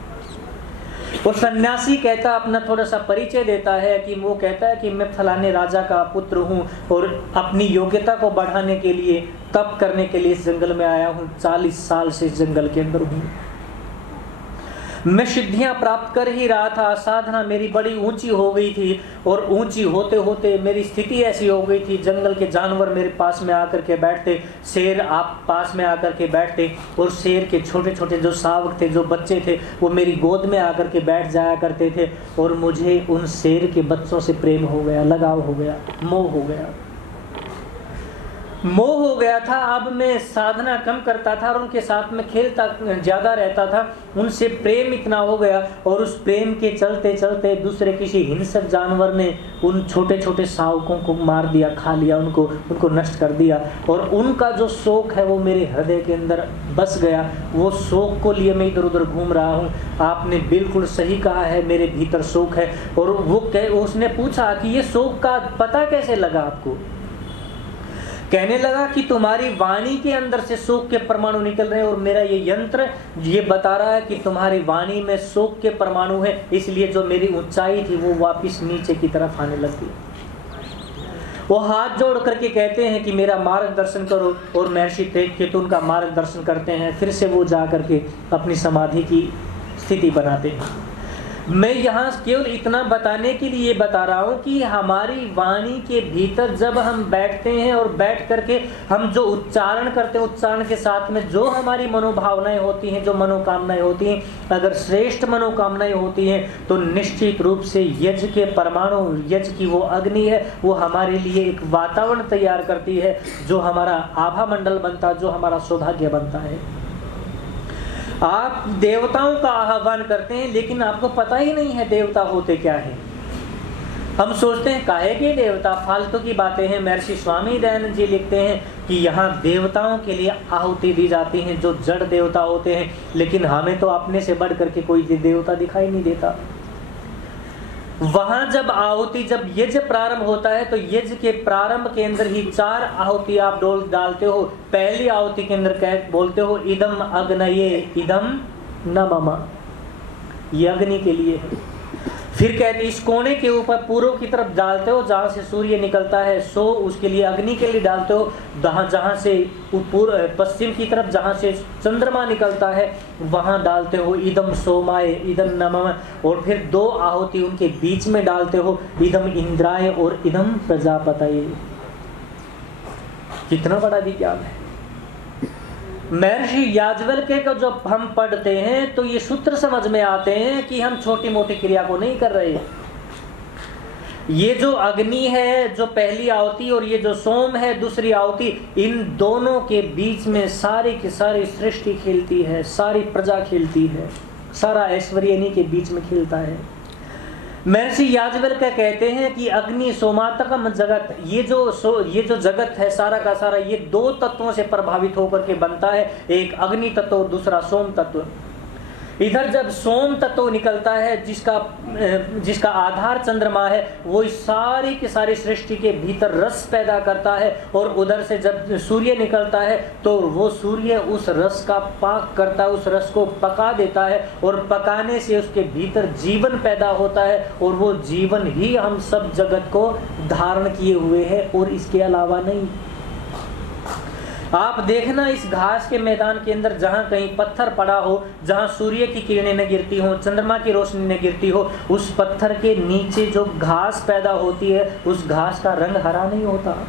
वो सन्यासी कहता, अपना थोड़ा सा परिचय देता है कि वो कहता है कि मैं फलाने राजा का पुत्र हूँ और अपनी योग्यता को बढ़ाने के लिए, तप करने के लिए इस जंगल में आया हूँ। 40 साल से इस जंगल के अंदर हूँ। मैं सिद्धियां प्राप्त कर ही रहा था। साधना मेरी बड़ी ऊंची हो गई थी और ऊंची होते होते मेरी स्थिति ऐसी हो गई थी, जंगल के जानवर मेरे पास में आकर के बैठते, शेर आप पास में आकर के बैठते और शेर के छोटे छोटे जो शावक थे, जो बच्चे थे, वो मेरी गोद में आकर के बैठ जाया करते थे और मुझे उन शेर के बच्चों से प्रेम हो गया, लगाव हो गया, मोह हो गया। मोह हो गया था। अब मैं साधना कम करता था और उनके साथ में खेलता ज़्यादा रहता था, उनसे प्रेम इतना हो गया और उस प्रेम के चलते चलते दूसरे किसी हिंसक जानवर ने उन छोटे छोटे शावकों को मार दिया, खा लिया, उनको नष्ट कर दिया। और उनका जो शोक है वो मेरे हृदय के अंदर बस गया। वो शोक को लिए मैं इधर उधर घूम रहा हूँ। आपने बिल्कुल सही कहा है, मेरे भीतर शोक है। और उसने पूछा कि ये शोक का पता कैसे लगा आपको? कहने लगा कि तुम्हारी वाणी के अंदर से शोक के परमाणु निकल रहे हैं और मेरा ये यंत्र ये बता रहा है कि तुम्हारी वाणी में शोक के परमाणु है, इसलिए जो मेरी ऊंचाई थी वो वापस नीचे की तरफ आने लगी। वो हाथ जोड़ करके कहते हैं कि मेरा मार्गदर्शन करो, और महर्षि केतु उनका मार्गदर्शन करते हैं। फिर से वो जा करके अपनी समाधि की स्थिति बनाते हैं। मैं यहाँ केवल इतना बताने के लिए बता रहा हूँ कि हमारी वाणी के भीतर जब हम बैठते हैं और बैठ करके हम जो उच्चारण करते हैं, उच्चारण के साथ में जो हमारी मनोभावनाएं होती हैं, जो मनोकामनाएं होती हैं, अगर श्रेष्ठ मनोकामनाएं होती हैं तो निश्चित रूप से यज्ञ के परमाणु, यज्ञ की वो अग्नि है, वो हमारे लिए एक वातावरण तैयार करती है, जो हमारा आभा मंडल बनता है, जो हमारा सौभाग्य बनता है। आप देवताओं का आह्वान करते हैं, लेकिन आपको पता ही नहीं है देवता होते क्या हैं। हम सोचते हैं काहे के देवता, फालतू की बातें हैं। महर्षि स्वामी दयानंद जी लिखते हैं कि यहाँ देवताओं के लिए आहुति दी जाती है जो जड़ देवता होते हैं, लेकिन हमें तो अपने से बढ़ करके कोई देवता दिखाई नहीं देता। वहां जब आहुति, जब यज्ञ प्रारंभ होता है तो यज्ञ के प्रारंभ के अंदर ही 4 आहुति आप डालते हो। पहली आहुति के अंदर बोलते हो इदम अग्नये इदम न मम, ये अग्नि के लिए है। फिर कहते इस कोने के ऊपर पूर्व की तरफ डालते हो जहां से सूर्य निकलता है, सो उसके लिए अग्नि के लिए डालते हो। जहां से पश्चिम की तरफ जहां से चंद्रमा निकलता है वहां डालते हो इदम सोमाय इदम नमः। और फिर 2 आहुति उनके बीच में डालते हो, इदम इंद्राय और इदम प्रजापतये। कितना बड़ा विज्ञान है। महर्षि याज्ञवल्क्य को जब हम पढ़ते हैं तो ये सूत्र समझ में आते हैं कि हम छोटी मोटी क्रिया को नहीं कर रहे। ये जो अग्नि है जो पहली आहुति और ये जो सोम है दूसरी आहुति, इन दोनों के बीच में सारी की सारी सृष्टि खेलती है, सारी प्रजा खेलती है, सारा ऐश्वर्य इन्हीं के बीच में खेलता है। महर्षि याज्ञवल्क्य कहते हैं कि अग्नि सोमात्मकम जगत, ये जो जगत है सारा का सारा ये 2 तत्वों से प्रभावित होकर के बनता है, एक अग्नि तत्व और दूसरा सोम तत्व। इधर जब सोम तत्व निकलता है जिसका आधार चंद्रमा है, वो इस सारी की सारी सृष्टि के भीतर रस पैदा करता है। और उधर से जब सूर्य निकलता है तो वो सूर्य उस रस का पाक करता है, उस रस को पका देता है और पकाने से उसके भीतर जीवन पैदा होता है। और वो जीवन ही हम सब जगत को धारण किए हुए हैं और इसके अलावा नहीं। आप देखना इस घास के मैदान के अंदर जहां कहीं पत्थर पड़ा हो, जहां सूर्य की किरणें न गिरती हो, चंद्रमा की रोशनी न गिरती हो, उस पत्थर के नीचे जो घास पैदा होती है उस घास का रंग हरा नहीं होता,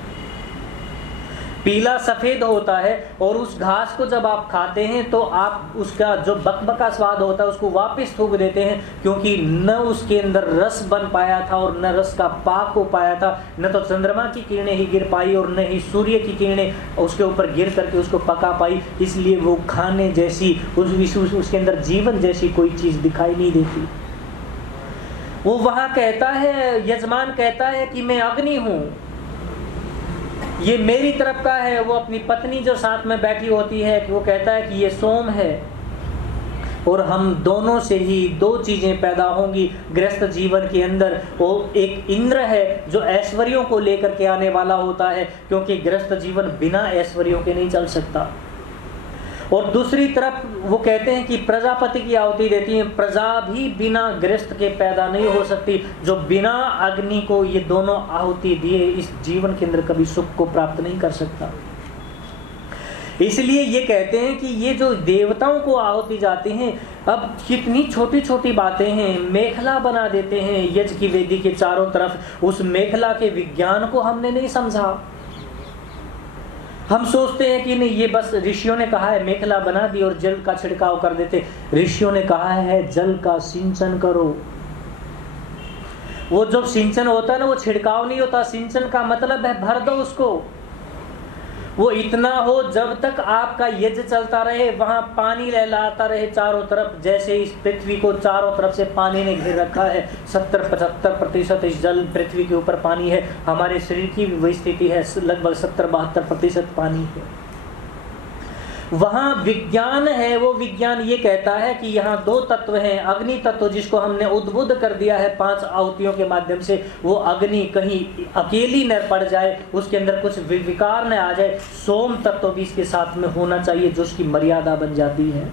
पीला सफेद होता है। और उस घास को जब आप खाते हैं तो आप उसका जो बकबका स्वाद होता है उसको वापस थूक देते हैं, क्योंकि न उसके अंदर रस बन पाया था और न रस का पाक हो पाया था। न तो चंद्रमा की किरणें ही गिर पाई और न ही सूर्य की किरणें उसके ऊपर गिर करके उसको पका पाई, इसलिए वो खाने जैसी उसके अंदर जीवन जैसी कोई चीज दिखाई नहीं देती। वो वहां कहता है, यजमान कहता है कि मैं अग्नि हूं, ये मेरी तरफ का है। वो अपनी पत्नी जो साथ में बैठी होती है वो कहता है कि ये सोम है, और हम दोनों से ही 2 चीजें पैदा होंगी गृहस्थ जीवन के अंदर। वो एक इंद्र है जो ऐश्वर्यों को लेकर के आने वाला होता है, क्योंकि गृहस्थ जीवन बिना ऐश्वर्यों के नहीं चल सकता। और दूसरी तरफ वो कहते हैं कि प्रजापति की आहुति देती है, प्रजा भी बिना गृहस्थ के पैदा नहीं हो सकती, जो बिना अग्नि को ये दोनों आहुति दिए इस जीवन के अंदर कभी सुख को प्राप्त नहीं कर सकता। इसलिए ये कहते हैं कि ये जो देवताओं को आहुति जाती हैं, अब कितनी छोटी छोटी बातें हैं, मेखला बना देते हैं यज्ञ की वेदी के चारों तरफ। उस मेखला के विज्ञान को हमने नहीं समझा। हम सोचते हैं कि नहीं ये बस ऋषियों ने कहा है मेखला बना दी और जल का छिड़काव कर देते। ऋषियों ने कहा है जल का सिंचन करो। वो जो सिंचन होता है ना वो छिड़काव नहीं होता, सिंचन का मतलब है भर दो उसको। वो इतना हो जब तक आपका यज्ञ चलता रहे, वहां पानी लहलाता रहे चारों तरफ। जैसे इस पृथ्वी को चारों तरफ से पानी ने घेर रखा है, 70-75% इस जल पृथ्वी के ऊपर पानी है। हमारे शरीर की भी वही स्थिति है, लगभग 70-72% पानी है। वहां विज्ञान है, वो विज्ञान ये कहता है कि यहाँ 2 तत्व हैं। अग्नि तत्व जिसको हमने उद्बुद्ध कर दिया है 5 आहुतियों के माध्यम से, वो अग्नि कहीं अकेली न पड़ जाए, उसके अंदर कुछ विकार न आ जाए। सोम तत्व भी इसके साथ में होना चाहिए, जो उसकी मर्यादा बन जाती है।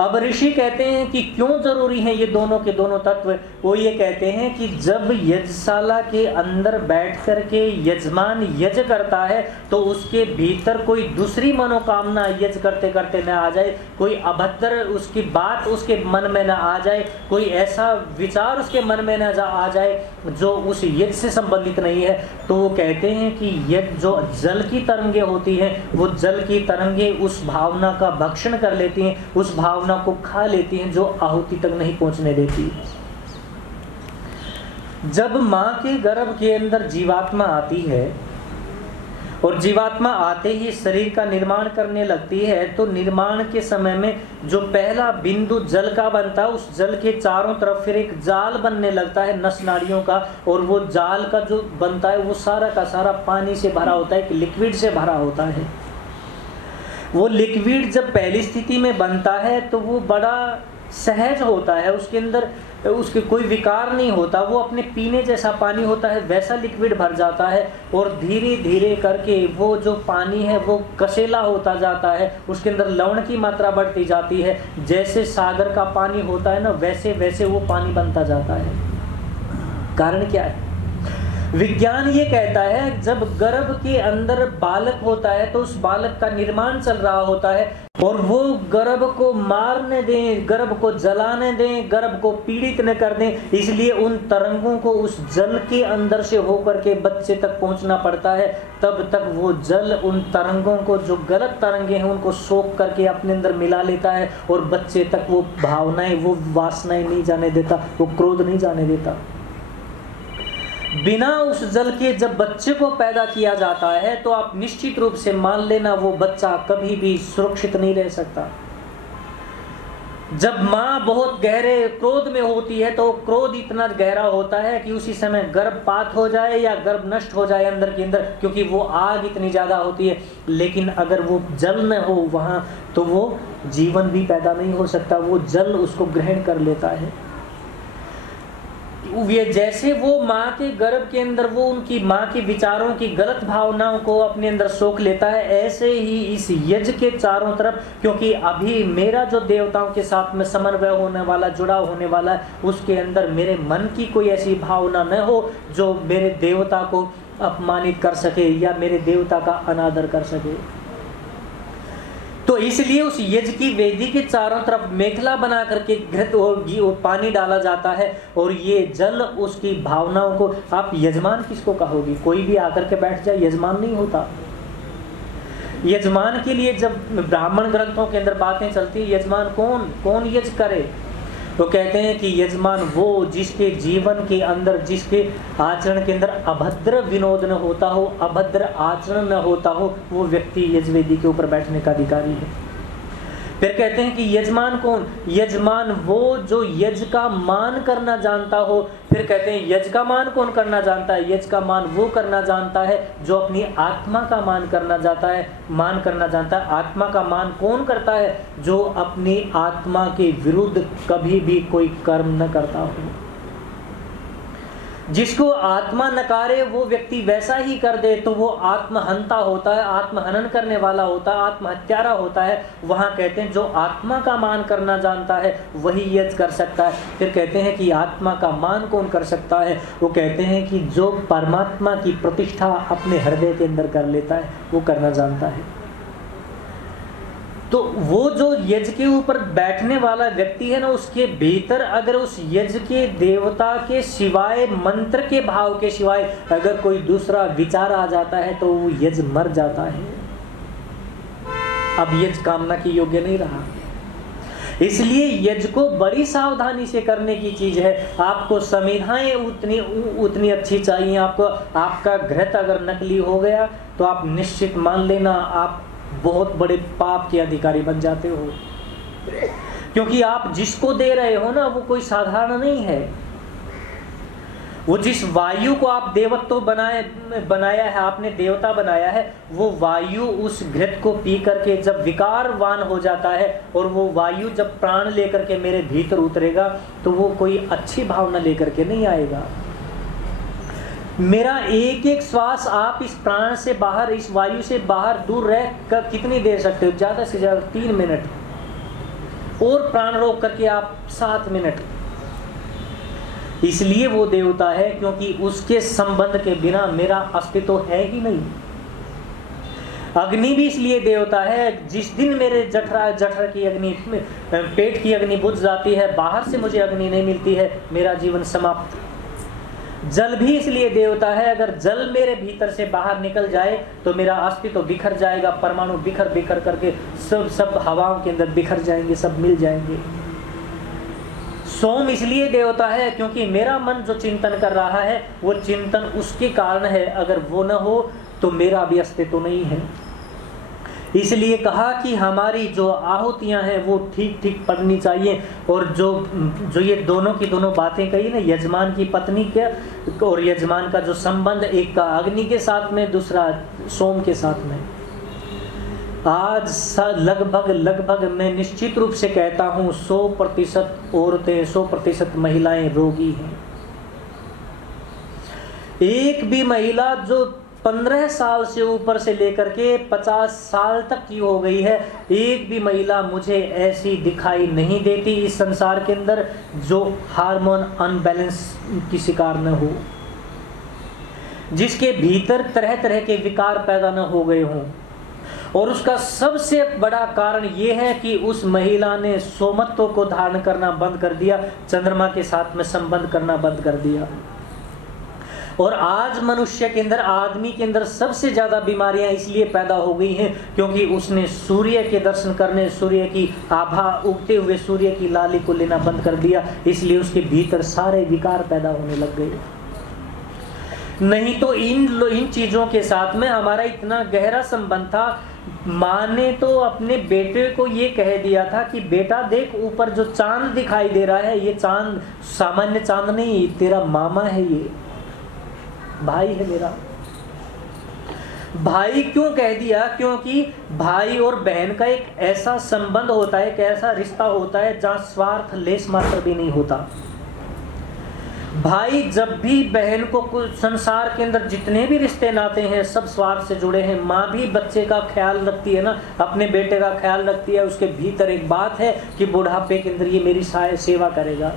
अब ऋषि कहते हैं कि क्यों जरूरी है ये दोनों के दोनों तत्व। वो ये कहते हैं कि जब यज्ञशाला के अंदर बैठ करके यजमान यज्ञ करता है तो उसके भीतर कोई दूसरी मनोकामना यज्ञ करते करते न आ जाए, कोई अभद्र उसकी बात उसके मन में न आ जाए, कोई ऐसा विचार उसके मन में न आ जाए जो उस यज्ञ से संबंधित नहीं है। तो वो कहते हैं कि यज्ञ जो जल की तरंगे होती हैं, वो जल की तरंगे उस भावना का भक्षण कर लेती हैं, उस भावना को खा लेती हैं, जो आहुति तक नहीं पहुंचने देती। जब मां के गर्भ के अंदर जीवात्मा आती है और जीवात्मा आते ही शरीर का निर्माण करने लगती है, तो निर्माण के समय में जो पहला बिंदु जल का बनता है, उस जल के चारों तरफ फिर एक जाल बनने लगता है नस नाड़ियों का, और वो जाल का जो बनता है वो सारा का सारा पानी से भरा होता है, एक लिक्विड से भरा होता है। वो लिक्विड जब पहली स्थिति में बनता है तो वो बड़ा सहज होता है, उसके अंदर उसके कोई विकार नहीं होता, वो अपने पीने जैसा पानी होता है, वैसा लिक्विड भर जाता है। और धीरे धीरे करके वो जो पानी है वो कसेला होता जाता है, उसके अंदर लवण की मात्रा बढ़ती जाती है। जैसे सागर का पानी होता है ना, वैसे वैसे वो पानी बनता जाता है। कारण क्या है? विज्ञान ये कहता है जब गर्भ के अंदर बालक होता है तो उस बालक का निर्माण चल रहा होता है, और वो गर्भ को मारने दें, गर्भ को जलाने दें, गर्भ को पीड़ित न कर दें, इसलिए उन तरंगों को उस जल के अंदर से होकर के बच्चे तक पहुंचना पड़ता है। तब तक वो जल उन तरंगों को, जो गलत तरंगे हैं, उनको सोख करके अपने अंदर मिला लेता है, और बच्चे तक वो भावनाएं, वो वासनाएं नहीं जाने देता, वो क्रोध नहीं जाने देता। बिना उस जल के जब बच्चे को पैदा किया जाता है तो आप निश्चित रूप से मान लेना वो बच्चा कभी भी सुरक्षित नहीं रह सकता। जब माँ बहुत गहरे क्रोध में होती है तो क्रोध इतना गहरा होता है कि उसी समय गर्भपात हो जाए या गर्भ नष्ट हो जाए अंदर के अंदर, क्योंकि वो आग इतनी ज्यादा होती है। लेकिन अगर वो जल न हो वहां तो वो जीवन भी पैदा नहीं हो सकता, वो जल उसको ग्रहण कर लेता है। ये जैसे वो माँ के गर्भ के अंदर वो उनकी माँ के विचारों की गलत भावनाओं को अपने अंदर सोख लेता है, ऐसे ही इस यज्ञ के चारों तरफ, क्योंकि अभी मेरा जो देवताओं के साथ में समन्वय होने वाला, जुड़ाव होने वाला है, उसके अंदर मेरे मन की कोई ऐसी भावना न हो जो मेरे देवता को अपमानित कर सके या मेरे देवता का अनादर कर सके। तो इसलिए उस यज्ञ की वेदी के चारों तरफ मेखला बना करके घृत और पानी डाला जाता है, और ये जल उसकी भावनाओं को, आप यजमान किसको कहोगे? कोई भी आकर के बैठ जाए यजमान नहीं होता। यजमान के लिए जब ब्राह्मण ग्रंथों के अंदर बातें चलती है, यजमान कौन यज्ञ करे, तो कहते हैं कि यजमान वो जिसके जीवन के अंदर, जिसके आचरण के अंदर अभद्र विनोद न होता हो, अभद्र आचरण न होता हो, वो व्यक्ति यज्ञवेदी के ऊपर बैठने का अधिकारी है। फिर कहते हैं कि यजमान कौन? यजमान वो जो यज्ञ का मान करना जानता हो। फिर कहते हैं यज्ञ का मान कौन करना जानता है? यज्ञ का मान वो करना जानता है जो अपनी आत्मा का मान करना जानता है। आत्मा का मान कौन करता है? जो अपनी आत्मा के विरुद्ध कभी भी कोई कर्म न करता हो। जिसको आत्मा नकारे वो व्यक्ति वैसा ही कर दे तो वो आत्महंता होता है, आत्महनन करने वाला होता है, आत्महत्यारा होता है। वहां कहते हैं जो आत्मा का मान करना जानता है वही यज्ञ कर सकता है। फिर कहते हैं कि आत्मा का मान कौन कर सकता है? वो कहते हैं कि जो परमात्मा की प्रतिष्ठा अपने हृदय के अंदर कर लेता है वो करना जानता है। तो वो जो यज्ञ के ऊपर बैठने वाला व्यक्ति है ना, उसके भीतर अगर उस यज्ञ के देवता के सिवाय, मंत्र के भाव के सिवाय अगर कोई दूसरा विचार आ जाता है तो वो यज्ञ मर जाता है। अब यज्ञ कामना की योग्य नहीं रहा। इसलिए यज्ञ को बड़ी सावधानी से करने की चीज है। आपको संविधाएं उतनी अच्छी चाहिए। आपको आपका घृत अगर नकली हो गया तो आप निश्चित मान लेना आप बहुत बड़े पाप के अधिकारी बन जाते हो, क्योंकि आप जिसको दे रहे हो ना वो कोई साधारण नहीं है। वो जिस वायु को आप देवत्व बनाया है, आपने देवता बनाया है, वो वायु उस घृत को पी करके जब विकारवान हो जाता है और वो वायु जब प्राण लेकर के मेरे भीतर उतरेगा तो वो कोई अच्छी भावना लेकर के नहीं आएगा। मेरा एक एक श्वास आप इस प्राण से बाहर, इस वायु से बाहर दूर रह कर कितनी देर सकते हो? ज्यादा से ज्यादा 3 मिनट, और प्राण रोक करके आप 7 मिनट। इसलिए वो देवता है क्योंकि उसके संबंध के बिना मेरा अस्तित्व है ही नहीं। अग्नि भी इसलिए देवता है, जिस दिन मेरे जठर की अग्नि, पेट की अग्नि बुझ जाती है, बाहर से मुझे अग्नि नहीं मिलती है, मेरा जीवन समाप्त। जल भी इसलिए देवता है, अगर जल मेरे भीतर से बाहर निकल जाए तो मेरा अस्तित्व बिखर जाएगा, परमाणु बिखर बिखर करके सब हवाओं के अंदर बिखर जाएंगे, सब मिल जाएंगे। सोम इसलिए देवता है क्योंकि मेरा मन जो चिंतन कर रहा है वो चिंतन उसके कारण है, अगर वो न हो तो मेरा भी अस्तित्व नहीं है। इसलिए कहा कि हमारी जो आहुतियां हैं वो ठीक ठीक पड़नी चाहिए। और जो ये दोनों की दोनों बातें कही ना, यजमान की पत्नी के और यजमान का जो संबंध, एक का अग्नि के साथ में, दूसरा सोम के साथ में। आज लगभग मैं निश्चित रूप से कहता हूं 100% औरतें, 100% महिलाएं रोगी हैं। एक भी महिला जो 15 साल से ऊपर से लेकर के 50 साल तक की हो गई है, एक भी महिला मुझे ऐसी दिखाई नहीं देती इस संसार के अंदर जो हार्मोन अनबैलेंस की शिकार न हो, जिसके भीतर तरह तरह के विकार पैदा न हो गए हों। और उसका सबसे बड़ा कारण यह है कि उस महिला ने सोमत्व को धारण करना बंद कर दिया, चंद्रमा के साथ में संबंध करना बंद कर दिया। और आज मनुष्य के अंदर, आदमी के अंदर सबसे ज्यादा बीमारियां इसलिए पैदा हो गई हैं क्योंकि उसने सूर्य के दर्शन करने, सूर्य की आभा, उगते हुए सूर्य की लाली को लेना बंद कर दिया, इसलिए उसके भीतर सारे विकार पैदा होने लग गए। नहीं तो इन चीजों के साथ में हमारा इतना गहरा संबंध था। माँ ने तो अपने बेटे को ये कह दिया था कि बेटा देख, ऊपर जो चांद दिखाई दे रहा है, ये चांद सामान्य चांद नहीं, तेरा मामा है, ये भाई है मेरा। भाई क्यों कह दिया? क्योंकि भाई और बहन का एक ऐसा संबंध होता है, एक ऐसा रिश्ता होता है जहां स्वार्थ लेस मात्र भी नहीं होता। भाई जब भी बहन को कुछ, संसार के अंदर जितने भी रिश्ते नाते हैं सब स्वार्थ से जुड़े हैं। माँ भी बच्चे का ख्याल रखती है ना, अपने बेटे का ख्याल रखती है, उसके भीतर एक बात है कि बुढ़ापे के अंदर ये मेरी सेवा करेगा।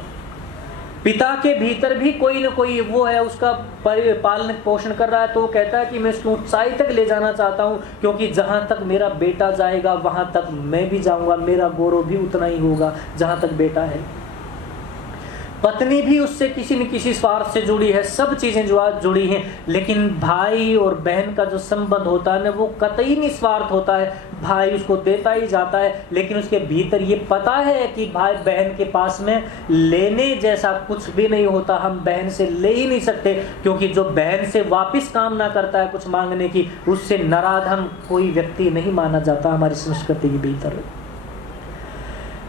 पिता के भीतर भी कोई ना कोई वो है, उसका पालन पोषण कर रहा है, तो वो कहता है कि मैं उसको ऊंचाई तक ले जाना चाहता हूँ, क्योंकि जहाँ तक मेरा बेटा जाएगा वहाँ तक मैं भी जाऊँगा, मेरा गौरव भी उतना ही होगा जहाँ तक बेटा है। पत्नी भी उससे किसी न किसी स्वार्थ से जुड़ी है, सब चीजें जो आज जुड़ी हैं, लेकिन भाई और बहन का जो संबंध होता है ना वो कतई निस्वार्थ होता है। भाई उसको देता ही जाता है, लेकिन उसके भीतर ये पता है कि भाई बहन के पास में लेने जैसा कुछ भी नहीं होता, हम बहन से ले ही नहीं सकते, क्योंकि जो बहन से वापस कामना करता है कुछ मांगने की, उससे नराधम कोई व्यक्ति नहीं माना जाता हमारी संस्कृति के भीतर।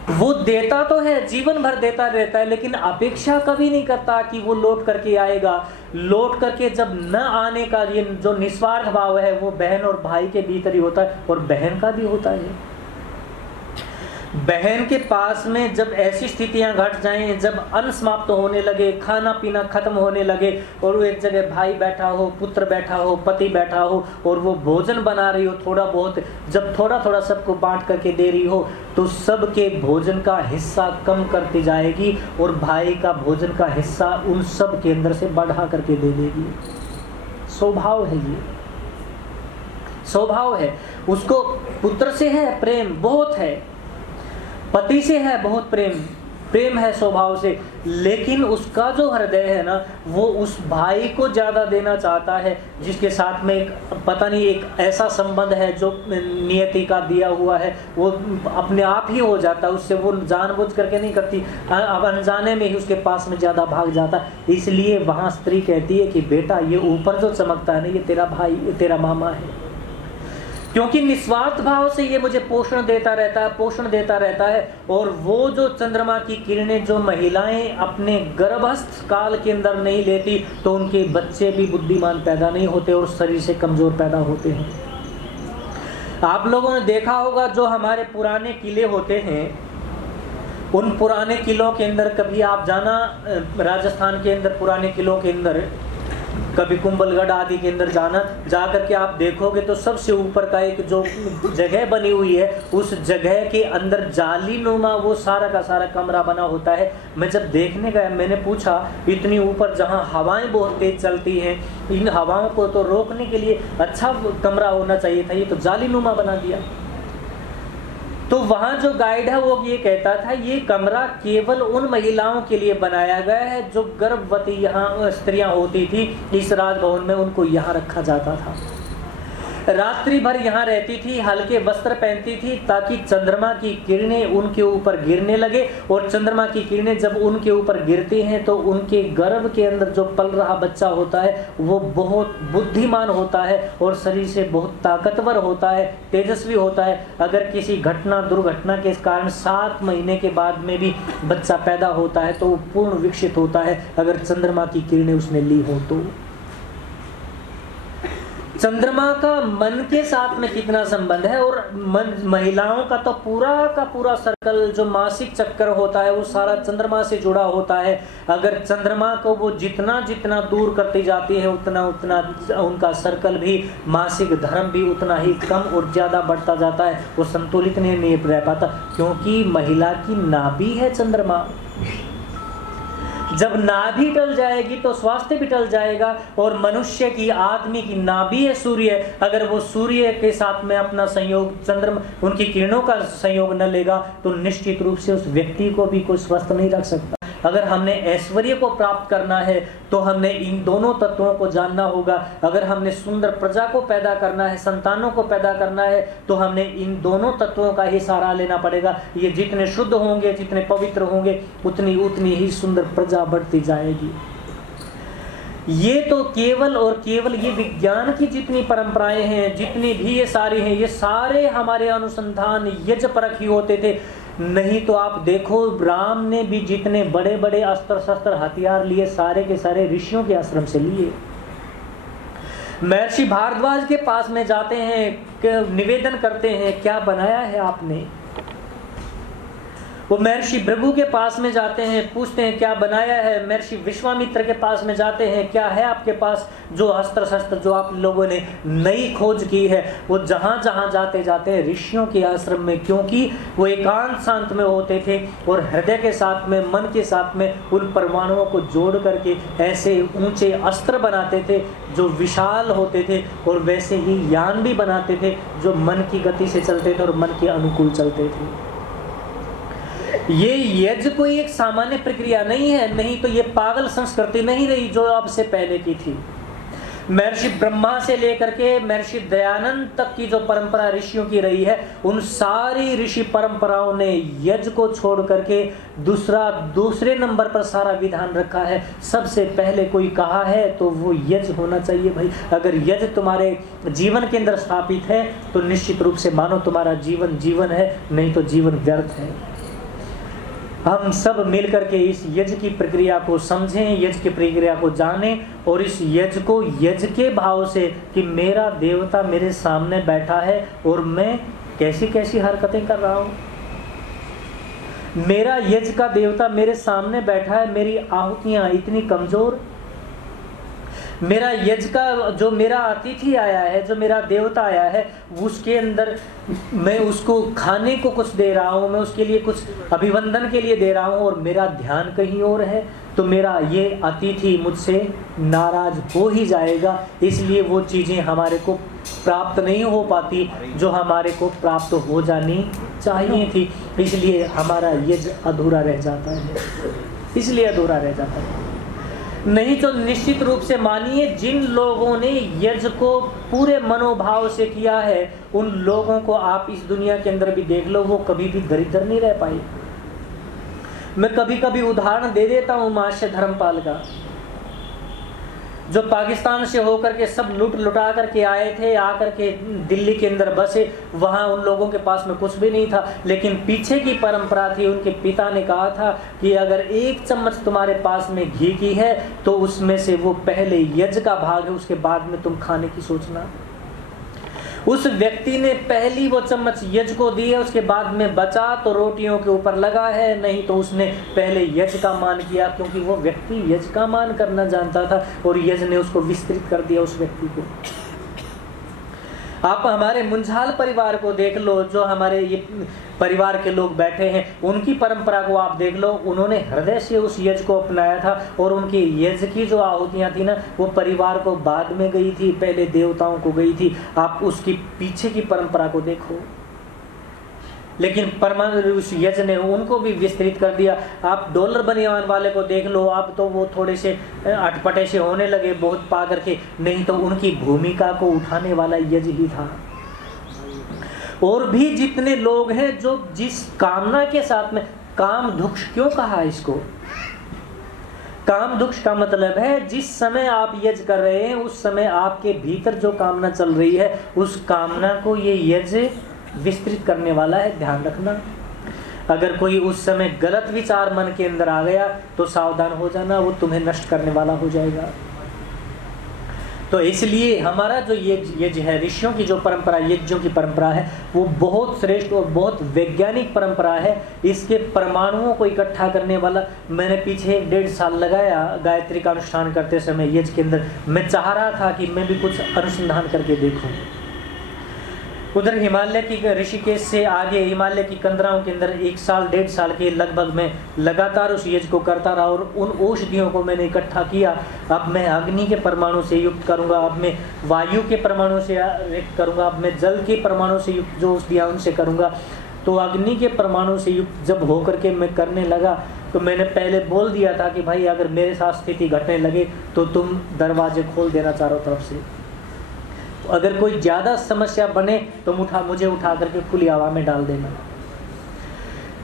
वो देता तो है, जीवन भर देता रहता है, लेकिन अपेक्षा कभी नहीं करता कि वो लौट करके आएगा। लौट करके जब न आने का ये जो निस्वार्थ भाव है वो बहन और भाई के भीतर ही होता है, और बहन का भी होता है। बहन के पास में जब ऐसी स्थितियां घट जाएं, जब अन्न समाप्त होने लगे, खाना पीना खत्म होने लगे, और वो एक जगह भाई बैठा हो, पुत्र बैठा हो, पति बैठा हो, और वो भोजन बना रही हो थोड़ा बहुत, जब थोड़ा थोड़ा सबको बांट करके दे रही हो, तो सबके भोजन का हिस्सा कम करती जाएगी और भाई का भोजन का हिस्सा उन सब के अंदर से बढ़ा करके दे देगी। स्वभाव है ये, स्वभाव है। उसको पुत्र से है प्रेम बहुत है, पति से है बहुत प्रेम, प्रेम है स्वभाव से, लेकिन उसका जो हृदय है ना वो उस भाई को ज़्यादा देना चाहता है जिसके साथ में एक पता नहीं एक ऐसा संबंध है जो नियति का दिया हुआ है, वो अपने आप ही हो जाता है, उससे वो जानबूझ करके नहीं करती, अब अनजाने में ही उसके पास में ज़्यादा भाग जाता है। इसलिए वहाँ स्त्री कहती है कि बेटा ये ऊपर जो चमकता है ना ये तेरा भाई, ये तेरा मामा है, क्योंकि निस्वार्थ भाव से ये मुझे पोषण देता रहता है। और वो जो चंद्रमा की किरणें जो महिलाएं अपने गर्भस्थ काल के अंदर नहीं लेती तो उनके बच्चे भी बुद्धिमान पैदा नहीं होते और शरीर से कमजोर पैदा होते हैं। आप लोगों ने देखा होगा जो हमारे पुराने किले होते हैं, उन पुराने किलों के अंदर कभी आप जाना, राजस्थान के अंदर पुराने किलों के अंदर कभी कुंभलगढ़ आदि के अंदर जाना, जा करके आप देखोगे तो सबसे ऊपर का एक जो जगह बनी हुई है उस जगह के अंदर जाली नुमा वो सारा का सारा कमरा बना होता है। मैं जब देखने गया मैंने पूछा इतनी ऊपर जहाँ हवाएं बहुत तेज चलती हैं, इन हवाओं को तो रोकने के लिए अच्छा कमरा होना चाहिए था, ये तो जाली नुमा बना दिया। तो वहाँ जो गाइड है वो ये कहता था ये कमरा केवल उन महिलाओं के लिए बनाया गया है जो गर्भवती यहाँ स्त्रियां होती थी, इस राजभवन में उनको यहाँ रखा जाता था। रात्रि भर यहाँ रहती थी, हल्के वस्त्र पहनती थी ताकि चंद्रमा की किरणें उनके ऊपर गिरने लगे, और चंद्रमा की किरणें जब उनके ऊपर गिरती हैं तो उनके गर्भ के अंदर जो पल रहा बच्चा होता है वो बहुत बुद्धिमान होता है और शरीर से बहुत ताकतवर होता है, तेजस्वी होता है। अगर किसी दुर्घटना के कारण 7 महीने के बाद में भी बच्चा पैदा होता है तो वो पूर्ण विकसित होता है, अगर चंद्रमा की किरणें उसने ली हो तो। चंद्रमा का मन के साथ में कितना संबंध है, और महिलाओं का तो पूरा सर्कल जो मासिक चक्कर होता है वो सारा चंद्रमा से जुड़ा होता है। अगर चंद्रमा को वो जितना जितना दूर करती जाती है उतना उतना उनका सर्कल भी, मासिक धर्म भी उतना ही कम और ज्यादा बढ़ता जाता है, वो संतुलित नहीं रह पाता, क्योंकि महिला की नाभि है चंद्रमा। जब नाभि टल जाएगी तो स्वास्थ्य भी टल जाएगा, और मनुष्य की आदमी की नाभि है सूर्य, अगर वो सूर्य के साथ में अपना संयोग चंद्रमा उनकी किरणों का संयोग न लेगा तो निश्चित रूप से उस व्यक्ति को भी कोई स्वस्थ नहीं रख सकता। अगर हमने ऐश्वर्य को प्राप्त करना है तो हमने इन दोनों तत्वों को जानना होगा। अगर हमने सुंदर प्रजा को पैदा करना है, संतानों को पैदा करना है, तो हमने इन दोनों तत्वों का ही सहारा लेना पड़ेगा। ये जितने शुद्ध होंगे, जितने पवित्र होंगे, उतनी ही सुंदर प्रजा बढ़ती जाएगी। ये तो केवल और केवल ये विज्ञान की जितनी परंपराएं हैं, जितनी भी ये सारी हैं, ये सारे हमारे अनुसंधान यज्ञ परख ही होते थे। नहीं तो आप देखो राम ने भी जितने बड़े बड़े अस्त्र शस्त्र हथियार लिए सारे के सारे ऋषियों के आश्रम से लिए। महर्षि भारद्वाज के पास में जाते हैं, निवेदन करते हैं क्या बनाया है आपने। वो महर्षि भृगु के पास में जाते हैं, पूछते हैं क्या बनाया है। महर्षि विश्वामित्र के पास में जाते हैं, क्या है आपके पास जो अस्त्र शस्त्र जो आप लोगों ने नई खोज की है। वो जहाँ जहाँ जाते जाते हैं ऋषियों के आश्रम में, क्योंकि वो एकांत शांत में होते थे और हृदय के साथ में, मन के साथ में उन परमाणुओं को जोड़ करके ऐसे ऊंचे अस्त्र बनाते थे जो विशाल होते थे, और वैसे ही यान भी बनाते थे जो मन की गति से चलते थे और मन के अनुकूल चलते थे। ये यज्ञ कोई एक सामान्य प्रक्रिया नहीं है, नहीं तो ये पागल संस्कृति नहीं रही जो आपसे पहले की थी। महर्षि ब्रह्मा से लेकर के महर्षि दयानंद तक की जो परंपरा ऋषियों की रही है, उन सारी ऋषि परंपराओं ने यज्ञ को छोड़ करके दूसरे नंबर पर सारा विधान रखा है। सबसे पहले कोई कहा है तो वो यज्ञ होना चाहिए भाई। अगर यज्ञ तुम्हारे जीवन के अंदर स्थापित है तो निश्चित रूप से मानो तुम्हारा जीवन जीवन है, नहीं तो जीवन व्यर्थ है। हम सब मिल करके इस यज्ञ की प्रक्रिया को समझें, यज्ञ की प्रक्रिया को जानें, और इस यज्ञ को यज्ञ के भाव से कि मेरा देवता मेरे सामने बैठा है और मैं कैसी कैसी हरकतें कर रहा हूँ। मेरा यज्ञ का देवता मेरे सामने बैठा है, मेरी आहुतियाँ इतनी कमजोर, मेरा यज्ञ का जो मेरा अतिथि आया है, जो मेरा देवता आया है, उसके अंदर मैं उसको खाने को कुछ दे रहा हूँ, मैं उसके लिए कुछ अभिवंदन के लिए दे रहा हूँ और मेरा ध्यान कहीं और है, तो मेरा ये अतिथि मुझसे नाराज हो ही जाएगा। इसलिए वो चीज़ें हमारे को प्राप्त नहीं हो पाती जो हमारे को प्राप्त हो जानी चाहिए थी। इसलिए हमारा यज्ञ अधूरा रह जाता है, इसलिए अधूरा रह जाता है। नहीं तो निश्चित रूप से मानिए, जिन लोगों ने यज्ञ को पूरे मनोभाव से किया है उन लोगों को आप इस दुनिया के अंदर भी देख लो, वो कभी भी दरिद्र नहीं रह पाए। मैं कभी कभी उदाहरण दे देता हूँ महाशय धर्मपाल का, जो पाकिस्तान से होकर के सब लूट लुटा करके आए थे, आकर के दिल्ली के अंदर बसे। वहाँ उन लोगों के पास में कुछ भी नहीं था, लेकिन पीछे की परंपरा थी। उनके पिता ने कहा था कि अगर 1 चम्मच तुम्हारे पास में घी की है तो उसमें से वो पहले यज्ञ का भाग है, उसके बाद में तुम खाने की सोचना। उस व्यक्ति ने पहली वो चम्मच यज्ञ को दी है, उसके बाद में बचा तो रोटियों के ऊपर लगा है, नहीं तो उसने पहले यज्ञ का मान किया, क्योंकि वो व्यक्ति यज्ञ का मान करना जानता था और यज्ञ ने उसको विस्तृत कर दिया उस व्यक्ति को। आप हमारे मुंझाल परिवार को देख लो, जो हमारे ये परिवार के लोग बैठे हैं, उनकी परंपरा को आप देख लो। उन्होंने हृदय से उस यज्ञ को अपनाया था और उनकी यज्ञ की जो आहुतियां थी ना, वो परिवार को बाद में गई थी, पहले देवताओं को गई थी। आप उसकी पीछे की परंपरा को देखो, लेकिन परमाणु उस यज्ञ ने उनको भी विस्तृत कर दिया। आप डॉलर बनियान वाले को देख लो, आप तो वो थोड़े से अटपटे से होने लगे बहुत पा करके, नहीं तो उनकी भूमिका को उठाने वाला यज्ञ ही था। और भी जितने लोग हैं जो जिस कामना के साथ में, काम दुख क्यों कहा इसको? काम दुख का मतलब है जिस समय आप यज्ञ कर रहे हैं उस समय आपके भीतर जो कामना चल रही है उस कामना को ये यज्ञ विस्तृत करने वाला है, ध्यान रखना। अगर कोई उस समय गलत विचार मन के अंदर आ गया तो सावधान हो जाना, वो तुम्हें नष्ट करने वाला हो जाएगा। तो इसलिए हमारा जो यज्ञ है, ऋषियों की जो परंपरा, यज्ञों की परंपरा है, वो बहुत श्रेष्ठ और बहुत वैज्ञानिक परंपरा है। इसके परमाणुओं को इकट्ठा करने वाला, मैंने पीछे 1.5 साल लगाया गायत्री का अनुष्ठान करते समय यज्ञ के अंदर। मैं चाह रहा था कि मैं भी कुछ अनुसंधान करके देखूं। उधर हिमालय की ऋषिकेश से आगे हिमालय की कंदराओं के अंदर 1 साल 1.5 साल के लगभग में लगातार उस यज्ञ को करता रहा और उन औषधियों को मैंने इकट्ठा किया। अब मैं अग्नि के परमाणु से युक्त करूंगा, अब मैं वायु के परमाणु से युक्त करूंगा, अब मैं जल के परमाणु से युक्त जो औषधियाँ उनसे करूंगा। तो अग्नि के परमाणु से युक्त जब होकर के मैं करने लगा तो मैंने पहले बोल दिया था कि भाई अगर मेरे साथ स्थिति घटने लगे तो तुम दरवाजे खोल देना चारों तरफ से। अगर कोई ज्यादा समस्या बने तो मुझे उठा करके खुली हवा में डाल देना।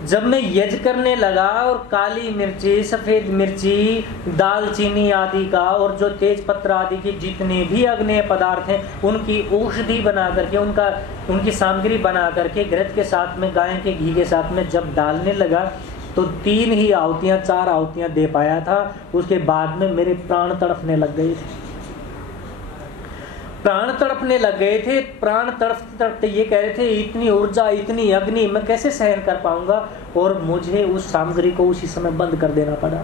जब मैं यज्ञ करने लगा और काली मिर्ची, सफेद मिर्ची, दालचीनी आदि का और जो तेज पत्र आदि के जितने भी अग्नेय पदार्थ हैं उनकी औषधि बना करके, उनकी सामग्री बना करके घृत के साथ में, गाय के घी के साथ में जब डालने लगा तो 3 ही आहुतियाँ 4 आहुतियाँ दे पाया था। उसके बाद में मेरे प्राण तड़पने लग गए थे, प्राण तड़पने लग गए थे। प्राण तड़पते तड़पते ये कह रहे थे इतनी ऊर्जा, इतनी अग्नि मैं कैसे सहन कर पाऊंगा, और मुझे उस सामग्री को उसी समय बंद कर देना पड़ा।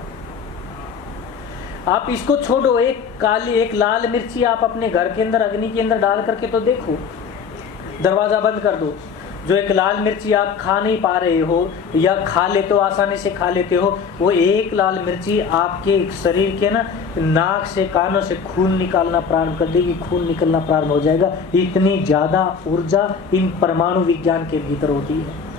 आप इसको छोड़ो, एक लाल मिर्ची आप अपने घर के अंदर अग्नि के अंदर डाल करके तो देखो, दरवाजा बंद कर दो। जो एक लाल मिर्ची आप खा नहीं पा रहे हो या खा लेते हो, आसानी से खा लेते हो, वो एक लाल मिर्ची आपके शरीर के ना नाक से, कानों से खून निकालना प्रारंभ कर देगी, खून निकलना प्रारंभ हो जाएगा। इतनी ज्यादा ऊर्जा इन परमाणु विज्ञान के भीतर होती है।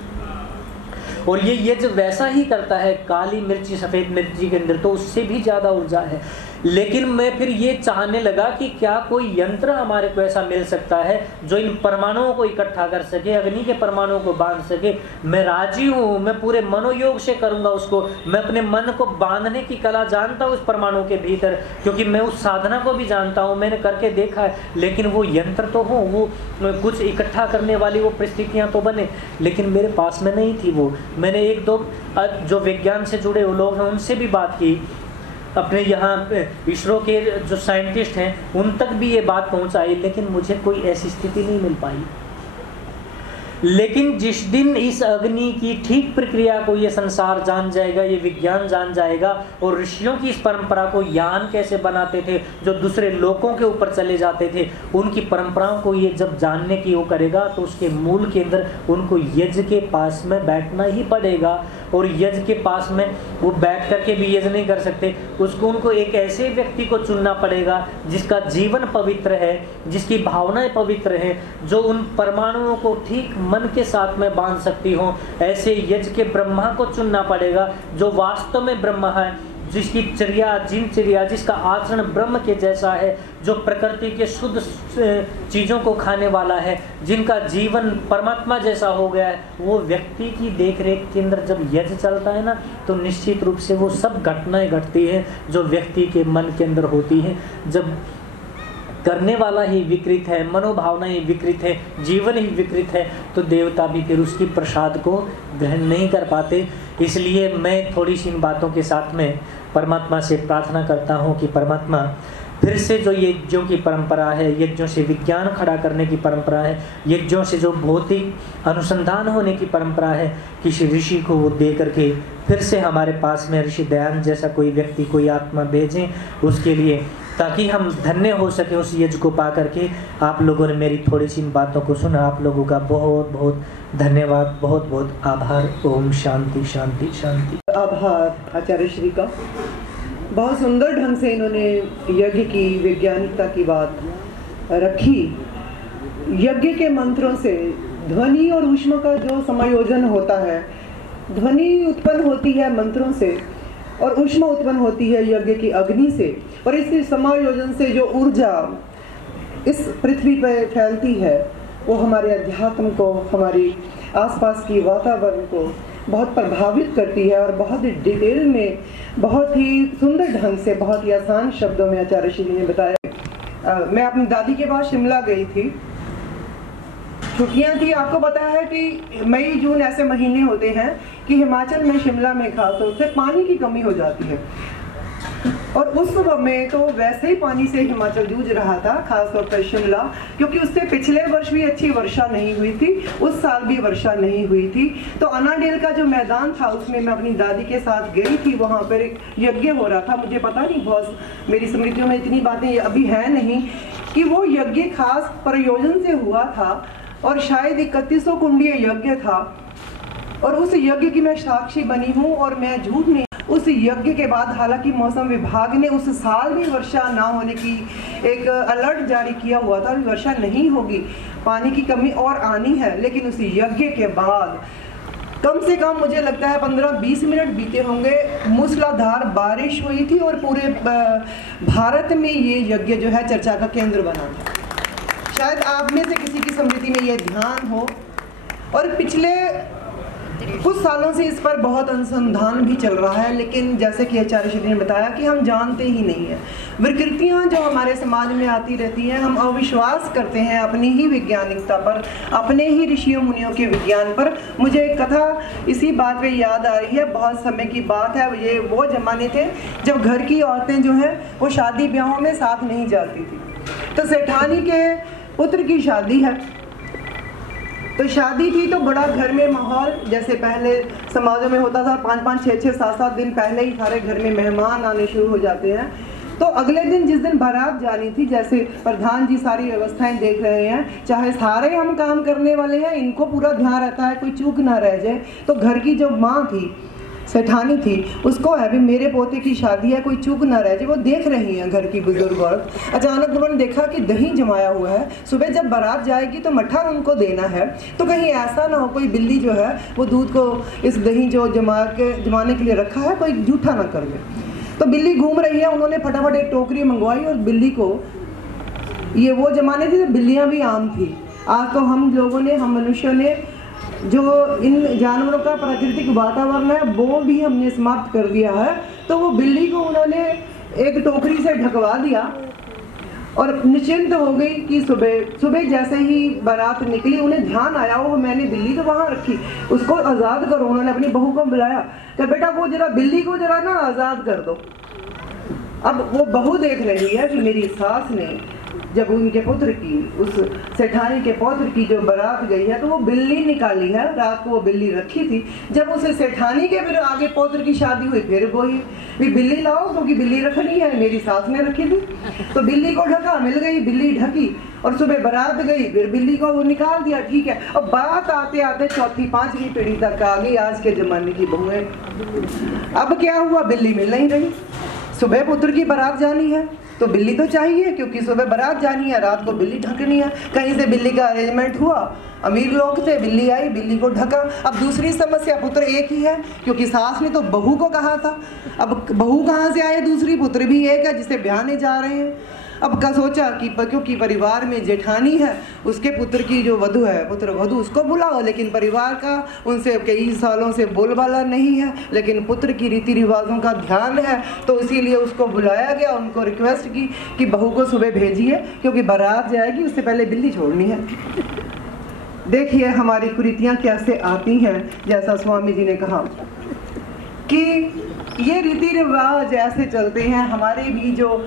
और ये यज्ञ वैसा ही करता है, काली मिर्ची, सफेद मिर्ची के अंदर तो उससे भी ज्यादा ऊर्जा है। लेकिन मैं फिर ये चाहने लगा कि क्या कोई यंत्र हमारे को ऐसा मिल सकता है जो इन परमाणुओं को इकट्ठा कर सके, अग्नि के परमाणुओं को बांध सके। मैं राजी हूँ, मैं पूरे मनोयोग से करूंगा उसको। मैं अपने मन को बांधने की कला जानता हूँ उस परमाणु के भीतर, क्योंकि मैं उस साधना को भी जानता हूँ, मैंने करके देखा है। लेकिन वो यंत्र तो हो, वो कुछ इकट्ठा करने वाली वो परिस्थितियाँ तो बने, लेकिन मेरे पास में नहीं थी वो। मैंने 1-2 जो विज्ञान से जुड़े लोग हैं उनसे भी बात की, अपने यहाँ इसरो के जो साइंटिस्ट हैं उन तक भी ये बात पहुँचाई, लेकिन मुझे कोई ऐसी स्थिति नहीं मिल पाई। लेकिन जिस दिन इस अग्नि की ठीक प्रक्रिया को ये संसार जान जाएगा, ये विज्ञान जान जाएगा, और ऋषियों की इस परंपरा को यान कैसे बनाते थे, जो दूसरे लोकों के ऊपर चले जाते थे, उनकी परंपराओं को ये जब जानने की वो करेगा तो उसके मूल के अंदर उनको यज्ञ के पास में बैठना ही पड़ेगा। और यज्ञ के पास में वो बैठ करके भी यज्ञ नहीं कर सकते। उनको एक ऐसे व्यक्ति को चुनना पड़ेगा जिसका जीवन पवित्र है, जिसकी भावनाएं पवित्र हैं, जो उन परमाणुओं को ठीक मन के साथ में बांध सकती हो। ऐसे यज्ञ के ब्रह्मा को चुनना पड़ेगा जो वास्तव में ब्रह्मा है, जिसकी दिनचर्या, जिसका आचरण ब्रह्म के जैसा है, जो प्रकृति के शुद्ध चीज़ों को खाने वाला है, जिनका जीवन परमात्मा जैसा हो गया है। वो व्यक्ति की देखरेख के अंदर जब यज्ञ चलता है ना, तो निश्चित रूप से वो सब घटनाएं घटती हैं जो व्यक्ति के मन के अंदर होती हैं। जब करने वाला ही विकृत है, मनोभावना ही विकृत है, जीवन ही विकृत है, तो देवता भी फिर उसकी प्रसाद को ग्रहण नहीं कर पाते। इसलिए मैं थोड़ी सी इन बातों के साथ में परमात्मा से प्रार्थना करता हूँ कि परमात्मा फिर से जो यज्ञों की परंपरा है, यज्ञों से विज्ञान खड़ा करने की परंपरा है, यज्ञों से जो भौतिक अनुसंधान होने की परंपरा है, किसी ऋषि को वो दे करके फिर से हमारे पास में ऋषि दयानंद जैसा कोई व्यक्ति, कोई आत्मा भेजें उसके लिए, ताकि हम धन्य हो सके उस यज्ञ को पा करके। आप लोगों ने मेरी थोड़ी सी इन बातों को सुना, आप लोगों का बहुत बहुत धन्यवाद, बहुत बहुत आभार। ओम शांति शांति शांति। आभार आचार्य श्री का। बहुत सुंदर ढंग से इन्होंने यज्ञ की वैज्ञानिकता की बात रखी। यज्ञ के मंत्रों से ध्वनि और ऊष्मा का जो समायोजन होता है, ध्वनि उत्पन्न होती है मंत्रों से और ऊष्मा उत्पन्न होती है यज्ञ की अग्नि से, और इस समायोजन से जो ऊर्जा इस पृथ्वी पर फैलती है वो हमारे अध्यात्म को, हमारी आसपास की वातावरण को बहुत प्रभावित करती है। और बहुत डिटेल में, बहुत ही सुंदर ढंग से, बहुत ही आसान शब्दों में आचार्य श्री ने बताया। मैं अपनी दादी के पास शिमला गई थी, छुट्टियां थी। आपको पता है कि मई जून ऐसे महीने होते हैं कि हिमाचल में, शिमला में खास तौर से पानी की कमी हो जाती है, और उस समय में तो वैसे ही पानी से हिमाचल जूझ रहा था, खासतौर पर शिमला, क्योंकि उससे पिछले वर्ष भी अच्छी वर्षा नहीं हुई थी, उस साल भी वर्षा नहीं हुई थी। तो अनाडेल का जो मैदान था उसमें मैं अपनी दादी के साथ गई थी। वहाँ पर एक यज्ञ हो रहा था, मुझे पता नहीं, बहुत मेरी स्मृतियों में इतनी बातें अभी है नहीं, कि वो यज्ञ खास प्रयोजन से हुआ था और शायद 3100 कुंडीय यज्ञ था। और उस यज्ञ की मैं साक्षी बनी हूँ, और मैं झूठ नहीं, उस यज्ञ के बाद हालांकि मौसम विभाग ने उस साल भी वर्षा ना होने की एक अलर्ट जारी किया हुआ था, वर्षा नहीं होगी, पानी की कमी और आनी है, लेकिन उस यज्ञ के बाद कम से कम मुझे लगता है 15-20 मिनट बीते होंगे, मूसलाधार बारिश हुई थी और पूरे भारत में ये यज्ञ जो है चर्चा का केंद्र बना था। शायद आप में से किसी की स्मृति में ये ध्यान हो। और पिछले कुछ सालों से इस पर बहुत अनुसंधान भी चल रहा है, लेकिन जैसे कि आचार्य श्री ने बताया कि हम जानते ही नहीं हैं। विकृतियाँ जो हमारे समाज में आती रहती हैं, हम अविश्वास करते हैं अपनी ही वैज्ञानिकता पर, अपने ही ऋषियों मुनियों के विज्ञान पर। मुझे एक कथा इसी बात पे याद आ रही है, बहुत समय की बात है। ये वो जमाने थे जब घर की औरतें जो हैं वो शादी ब्याहों में साथ नहीं जाती थी। तो सेठानी के पुत्र की शादी है, तो शादी थी तो बड़ा घर में माहौल, जैसे पहले समाजों में होता था, 5-5, 6-6, 7-7 दिन पहले ही सारे घर में मेहमान आने शुरू हो जाते हैं। तो अगले दिन जिस दिन बारात जानी थी, जैसे प्रधान जी सारी व्यवस्थाएं देख रहे हैं, चाहे सारे हम काम करने वाले हैं, इनको पूरा ध्यान रहता है कोई चूक ना रह जाए। तो घर की जो माँ थी, सेठानी थी, उसको है भी मेरे पोते की शादी है, कोई चूक ना रह जाए, वो देख रही हैं घर की बुजुर्ग औरत। अचानक उन्होंने देखा कि दही जमाया हुआ है, सुबह जब बारात जाएगी तो मट्ठा उनको देना है, तो कहीं ऐसा ना हो कोई बिल्ली जो है वो दूध को, इस दही जो जमाने के लिए रखा है, कोई जूठा ना कर दे। तो बिल्ली घूम रही है, उन्होंने फटाफट एक टोकरी मंगवाई और बिल्ली को, ये वो जमाने थे बिल्लियाँ भी आम थी। आज तो हम लोगों ने, हम मनुष्यों ने जो इन जानवरों का प्राकृतिक वातावरण है वो भी हमने समाप्त कर दिया है। तो वो बिल्ली को उन्होंने एक टोकरी से ढकवा दिया और निश्चिंत हो गई कि सुबह जैसे ही बारात निकली, उन्हें ध्यान आया वो मैंने बिल्ली तो वहाँ रखी, उसको आज़ाद करो। उन्होंने अपनी बहू को बुलाया कि बेटा वो जरा बिल्ली को जरा ना आज़ाद कर दो। अब वो बहू देख रही है कि मेरी सास ने जब उनके पुत्र की, उस सेठानी के पौत्र की जो बारात गई है, तो वो बिल्ली निकाली है। रात को वो बिल्ली रखी थी। जब उसे सेठानी के फिर आगे पौत्र की शादी हुई, फिर वही भी बिल्ली लाओ क्योंकि बिल्ली रखनी है, मेरी सास ने रखी थी। तो बिल्ली को ढका, मिल गई बिल्ली ढकी, और सुबह बारात गई, फिर बिल्ली को वो निकाल दिया। ठीक है, अब बात आते आते चौथी पांचवी पीढ़ी तक आ गई। आज के जमाने की बहुएं, अब क्या हुआ, बिल्ली मिल नहीं रही। सुबह पुत्र की बारात जानी है तो बिल्ली तो चाहिए, क्योंकि सुबह बारात जानी है, रात को बिल्ली ढकनी है। कहीं से बिल्ली का अरेंजमेंट हुआ, अमीर लोग थे, बिल्ली आई, बिल्ली को ढका। अब दूसरी समस्या, पुत्र एक ही है, क्योंकि सास ने तो बहू को कहा था। अब बहू कहाँ से आए दूसरी, पुत्र भी एक है जिसे ब्याहने जा रहे हैं। अब का सोचा कि क्योंकि परिवार में जेठानी है, उसके पुत्र की जो वधू है, पुत्र वधू, उसको बुलाओ। लेकिन परिवार का उनसे कई सालों से बोलबाला नहीं है, लेकिन पुत्र की रीति रिवाजों का ध्यान है, तो इसीलिए उसको बुलाया गया। उनको रिक्वेस्ट की कि बहू को सुबह भेजिए क्योंकि बारात जाएगी, उससे पहले बिल्ली छोड़नी है। देखिए हमारी कुरीतियाँ कैसे आती हैं। जैसा स्वामी जी ने कहा कि ये रीति रिवाज ऐसे चलते हैं। हमारे भी जो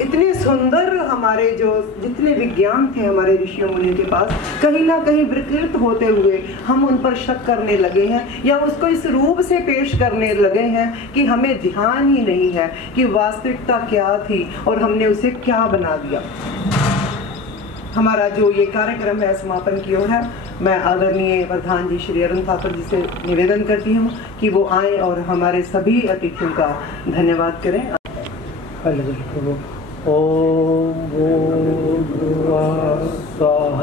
इतने सुंदर, हमारे जो जितने विज्ञान थे हमारे ऋषियों मुनियों के पास, कहीं ना कहीं विकृत होते हुए हम उन पर शक करने लगे हैं, या उसको इस रूप से पेश करने लगे हैं कि हमें ध्यान ही नहीं है कि वास्तविकता क्या थी और हमने उसे क्या बना दिया। हमारा जो ये कार्यक्रम है समापन की ओर है। मैं आदरणीय प्रधान जी श्री अरुण थापर जी से निवेदन करती हूँ कि वो आए और हमारे सभी अतिथियों का धन्यवाद करें। ओम भूर्भुवः स्वः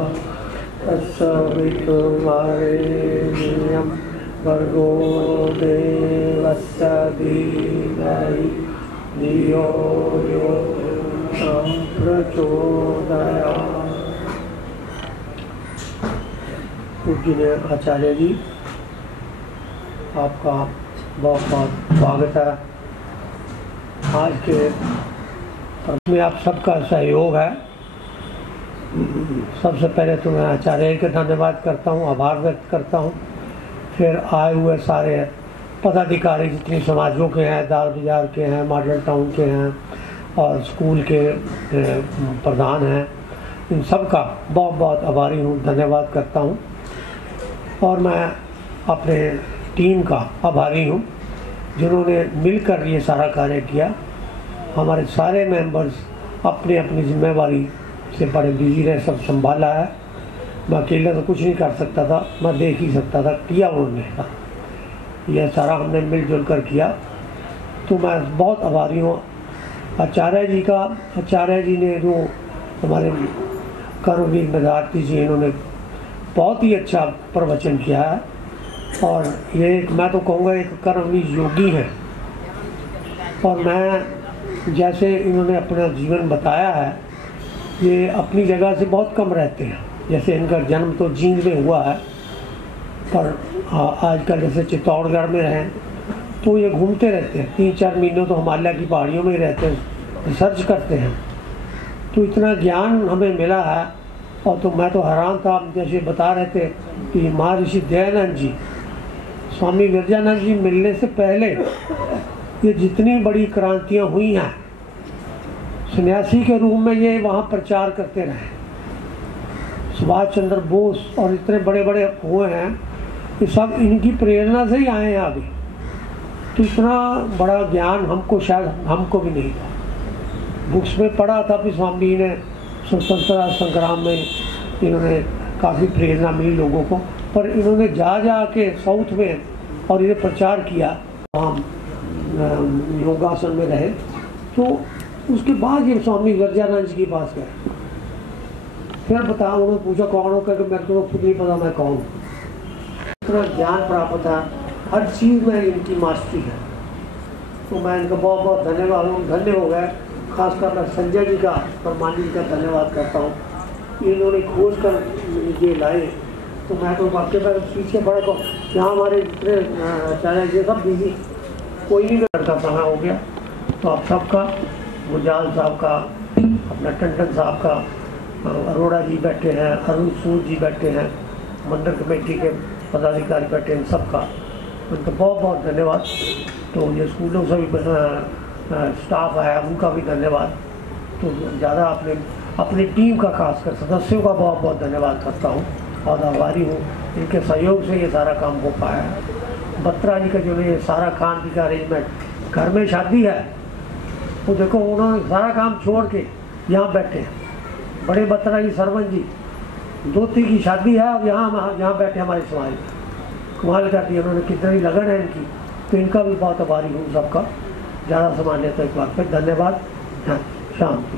तत्सवितुर्वरेण्यं भर्गो देवस्य धीमहि धियो यो न प्रचोदयात्। पूज्य आचार्य जी, आपका बहुत बहुत स्वागत है। आज के में आप सबका सहयोग है। सबसे पहले तो मैं आचार्य का धन्यवाद करता हूँ, आभार व्यक्त करता हूँ। फिर आए हुए सारे पदाधिकारी जितनी समाजों के हैं, दाल बाजार के हैं, मॉडल टाउन के हैं और स्कूल के प्रधान हैं, इन सब का बहुत बहुत आभारी हूँ, धन्यवाद करता हूँ। और मैं अपने टीम का आभारी हूँ जिन्होंने मिलकर ये सारा कार्य किया। हमारे सारे मेंबर्स अपनी अपनी जिम्मेवारी से बड़े बिजी रहे, सब संभाला है। मैं अकेले तो कुछ नहीं कर सकता था, मैं देख ही सकता था, किया उन्होंने। यह सारा हमने मिलजुल कर किया, तो मैं बहुत आभारी हूँ आचार्य जी का। आचार्य जी ने जो हमारे कर्मवीर मेधार्थी जी, इन्होंने बहुत ही अच्छा प्रवचन किया है। और ये मैं तो कहूँगा एक कर्मवीर योगी हैं। और मैं जैसे इन्होंने अपना जीवन बताया है, ये अपनी जगह से बहुत कम रहते हैं। जैसे इनका जन्म तो जींद में हुआ है, पर आजकल जैसे चित्तौड़गढ़ में रहें तो ये घूमते रहते हैं। 3-4 महीनों तो हिमालय की पहाड़ियों में ही रहते हैं, रिसर्च करते हैं। तो इतना ज्ञान हमें मिला है। और तो मैं तो हैरान था, जैसे बता रहे थे कि महर्षि दयानंद जी, स्वामी विरजानंद जी मिलने से पहले ये जितनी बड़ी क्रांतियाँ हुई हैं, सन्यासी के रूप में ये वहाँ प्रचार करते रहे। सुभाष चंद्र बोस और इतने बड़े बड़े हुए हैं, ये सब इनकी प्रेरणा से ही आए हैं आगे। तो इतना बड़ा ज्ञान हमको, शायद हमको भी नहीं था। बुक्स में पढ़ा था कि स्वामी ने स्वतंत्रता संग्राम में इन्होंने काफ़ी प्रेरणा मिली लोगों को, पर इन्होंने जा के साउथ में और ये प्रचार किया। हम योगासन में रहे, तो उसके बाद ये स्वामी विरजानंद जी के पास गए। फिर बताओ, उन्होंने पूछा कौन हो, क्योंकि मेरे को खुद नहीं पता मैं कौन हूँ। इतना ज्ञान प्राप्त है, हर चीज़ में इनकी मास्टरी है। तो मैं इनका बहुत बहुत धन्यवाद हूँ, धन्य हो गए। खासकर मैं संजय जी का, परमानी जी का धन्यवाद करता हूँ। इन्होंने खोज कर ये लाए, तो मैं तो वाकई में पीछे बड़ा को यहाँ हमारे जितने चाहे ये सब बिजी, कोई नहीं करता कहाँ हो गया। तो आप सबका, गुरजाल साहब का, अपना टंडन साहब का, अरोड़ा जी बैठे हैं, अरुण सूद जी बैठे हैं, मंदिर कमेटी के पदाधिकारी बैठे हैं, सबका उनका बहुत बहुत धन्यवाद। तो ये स्कूलों से भी स्टाफ आया, उनका भी धन्यवाद। तो ज़्यादा आपने अपनी टीम का, खासकर सदस्यों का बहुत बहुत धन्यवाद करता हूँ और आभारी हूँ। इनके सहयोग से ये सारा काम हो पाया है। बत्रा जी का जो ये सारा खान का अरेंजमेंट, घर में शादी है, वो देखो उन्होंने सारा काम छोड़ के यहाँ बैठे हैं। बड़े बत्रा जी, सरवन जी, दोती की शादी है और यहाँ बैठे हमारे समाज में। कमाल कर दिया उन्होंने, कितनी लगन है इनकी। तो इनका भी बहुत आभारी हूँ सबका। ज़्यादा सामान्य तो एक बार फिर धन्यवाद। शांति।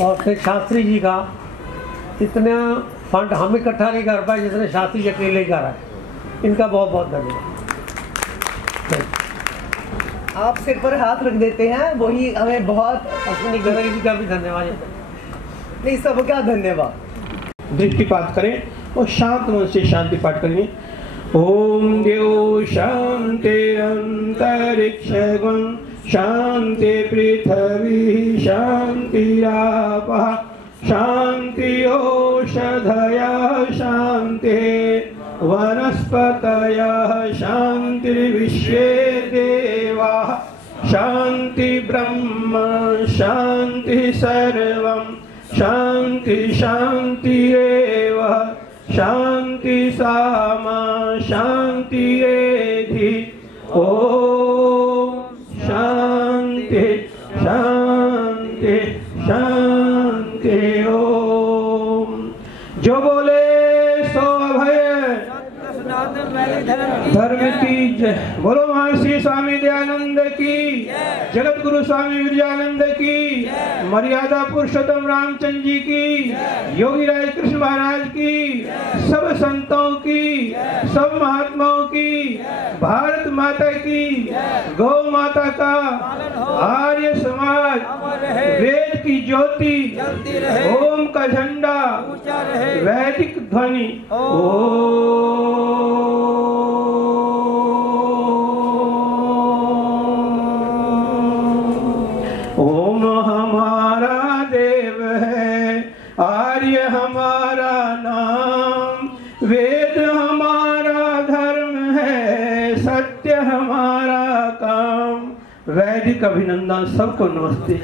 और फिर शास्त्री जी का इतना फंड हम इकट्ठा नहीं कर पाए जितने शास्त्री जी अकेले कर रहे हैं। इनका बहुत बहुत धन्यवाद। आप सिर पर हाथ रख देते हैं, वही हमें बहुत। अपनी गणेश जी का भी धन्यवाद। नहीं, सबका धन्यवाद। दृष्टिपात करें और शांत मन से शांति पाठ करेंगे। ओम देव शांति अंतरिक्षगं शांति पृथ्वी शांतिरापः शांति औषधयः शांति वनस्पतयः शांतिर्विश्वे देवाः शांति ब्रह्म शांति सर्वं शांति शांतिरेव शांति सामा शांतिरेधि। ओम शांति शांति शांति। ओम। जो बोले सो अभय धर्म की जय। बोलो महर्षि स्वामी दयानंद की, जगत गुरु स्वामी विजयानंद की, मर्यादा पुरुषोत्तम रामचंद्र जी की, योगी राज कृष्ण महाराज की, सब संतों की, सब महात्माओं की, भारत माता की, गौ माता का, आर्य समाज, वेद की ज्योति, ओम का झंडा, वैदिक ध्वनि। ओम हमारा देव है, आर्य हमारा नाम, वेद हमारा धर्म है, सत्य हमारा काम। वैदिक अभिनंदन सबको नमस्ते।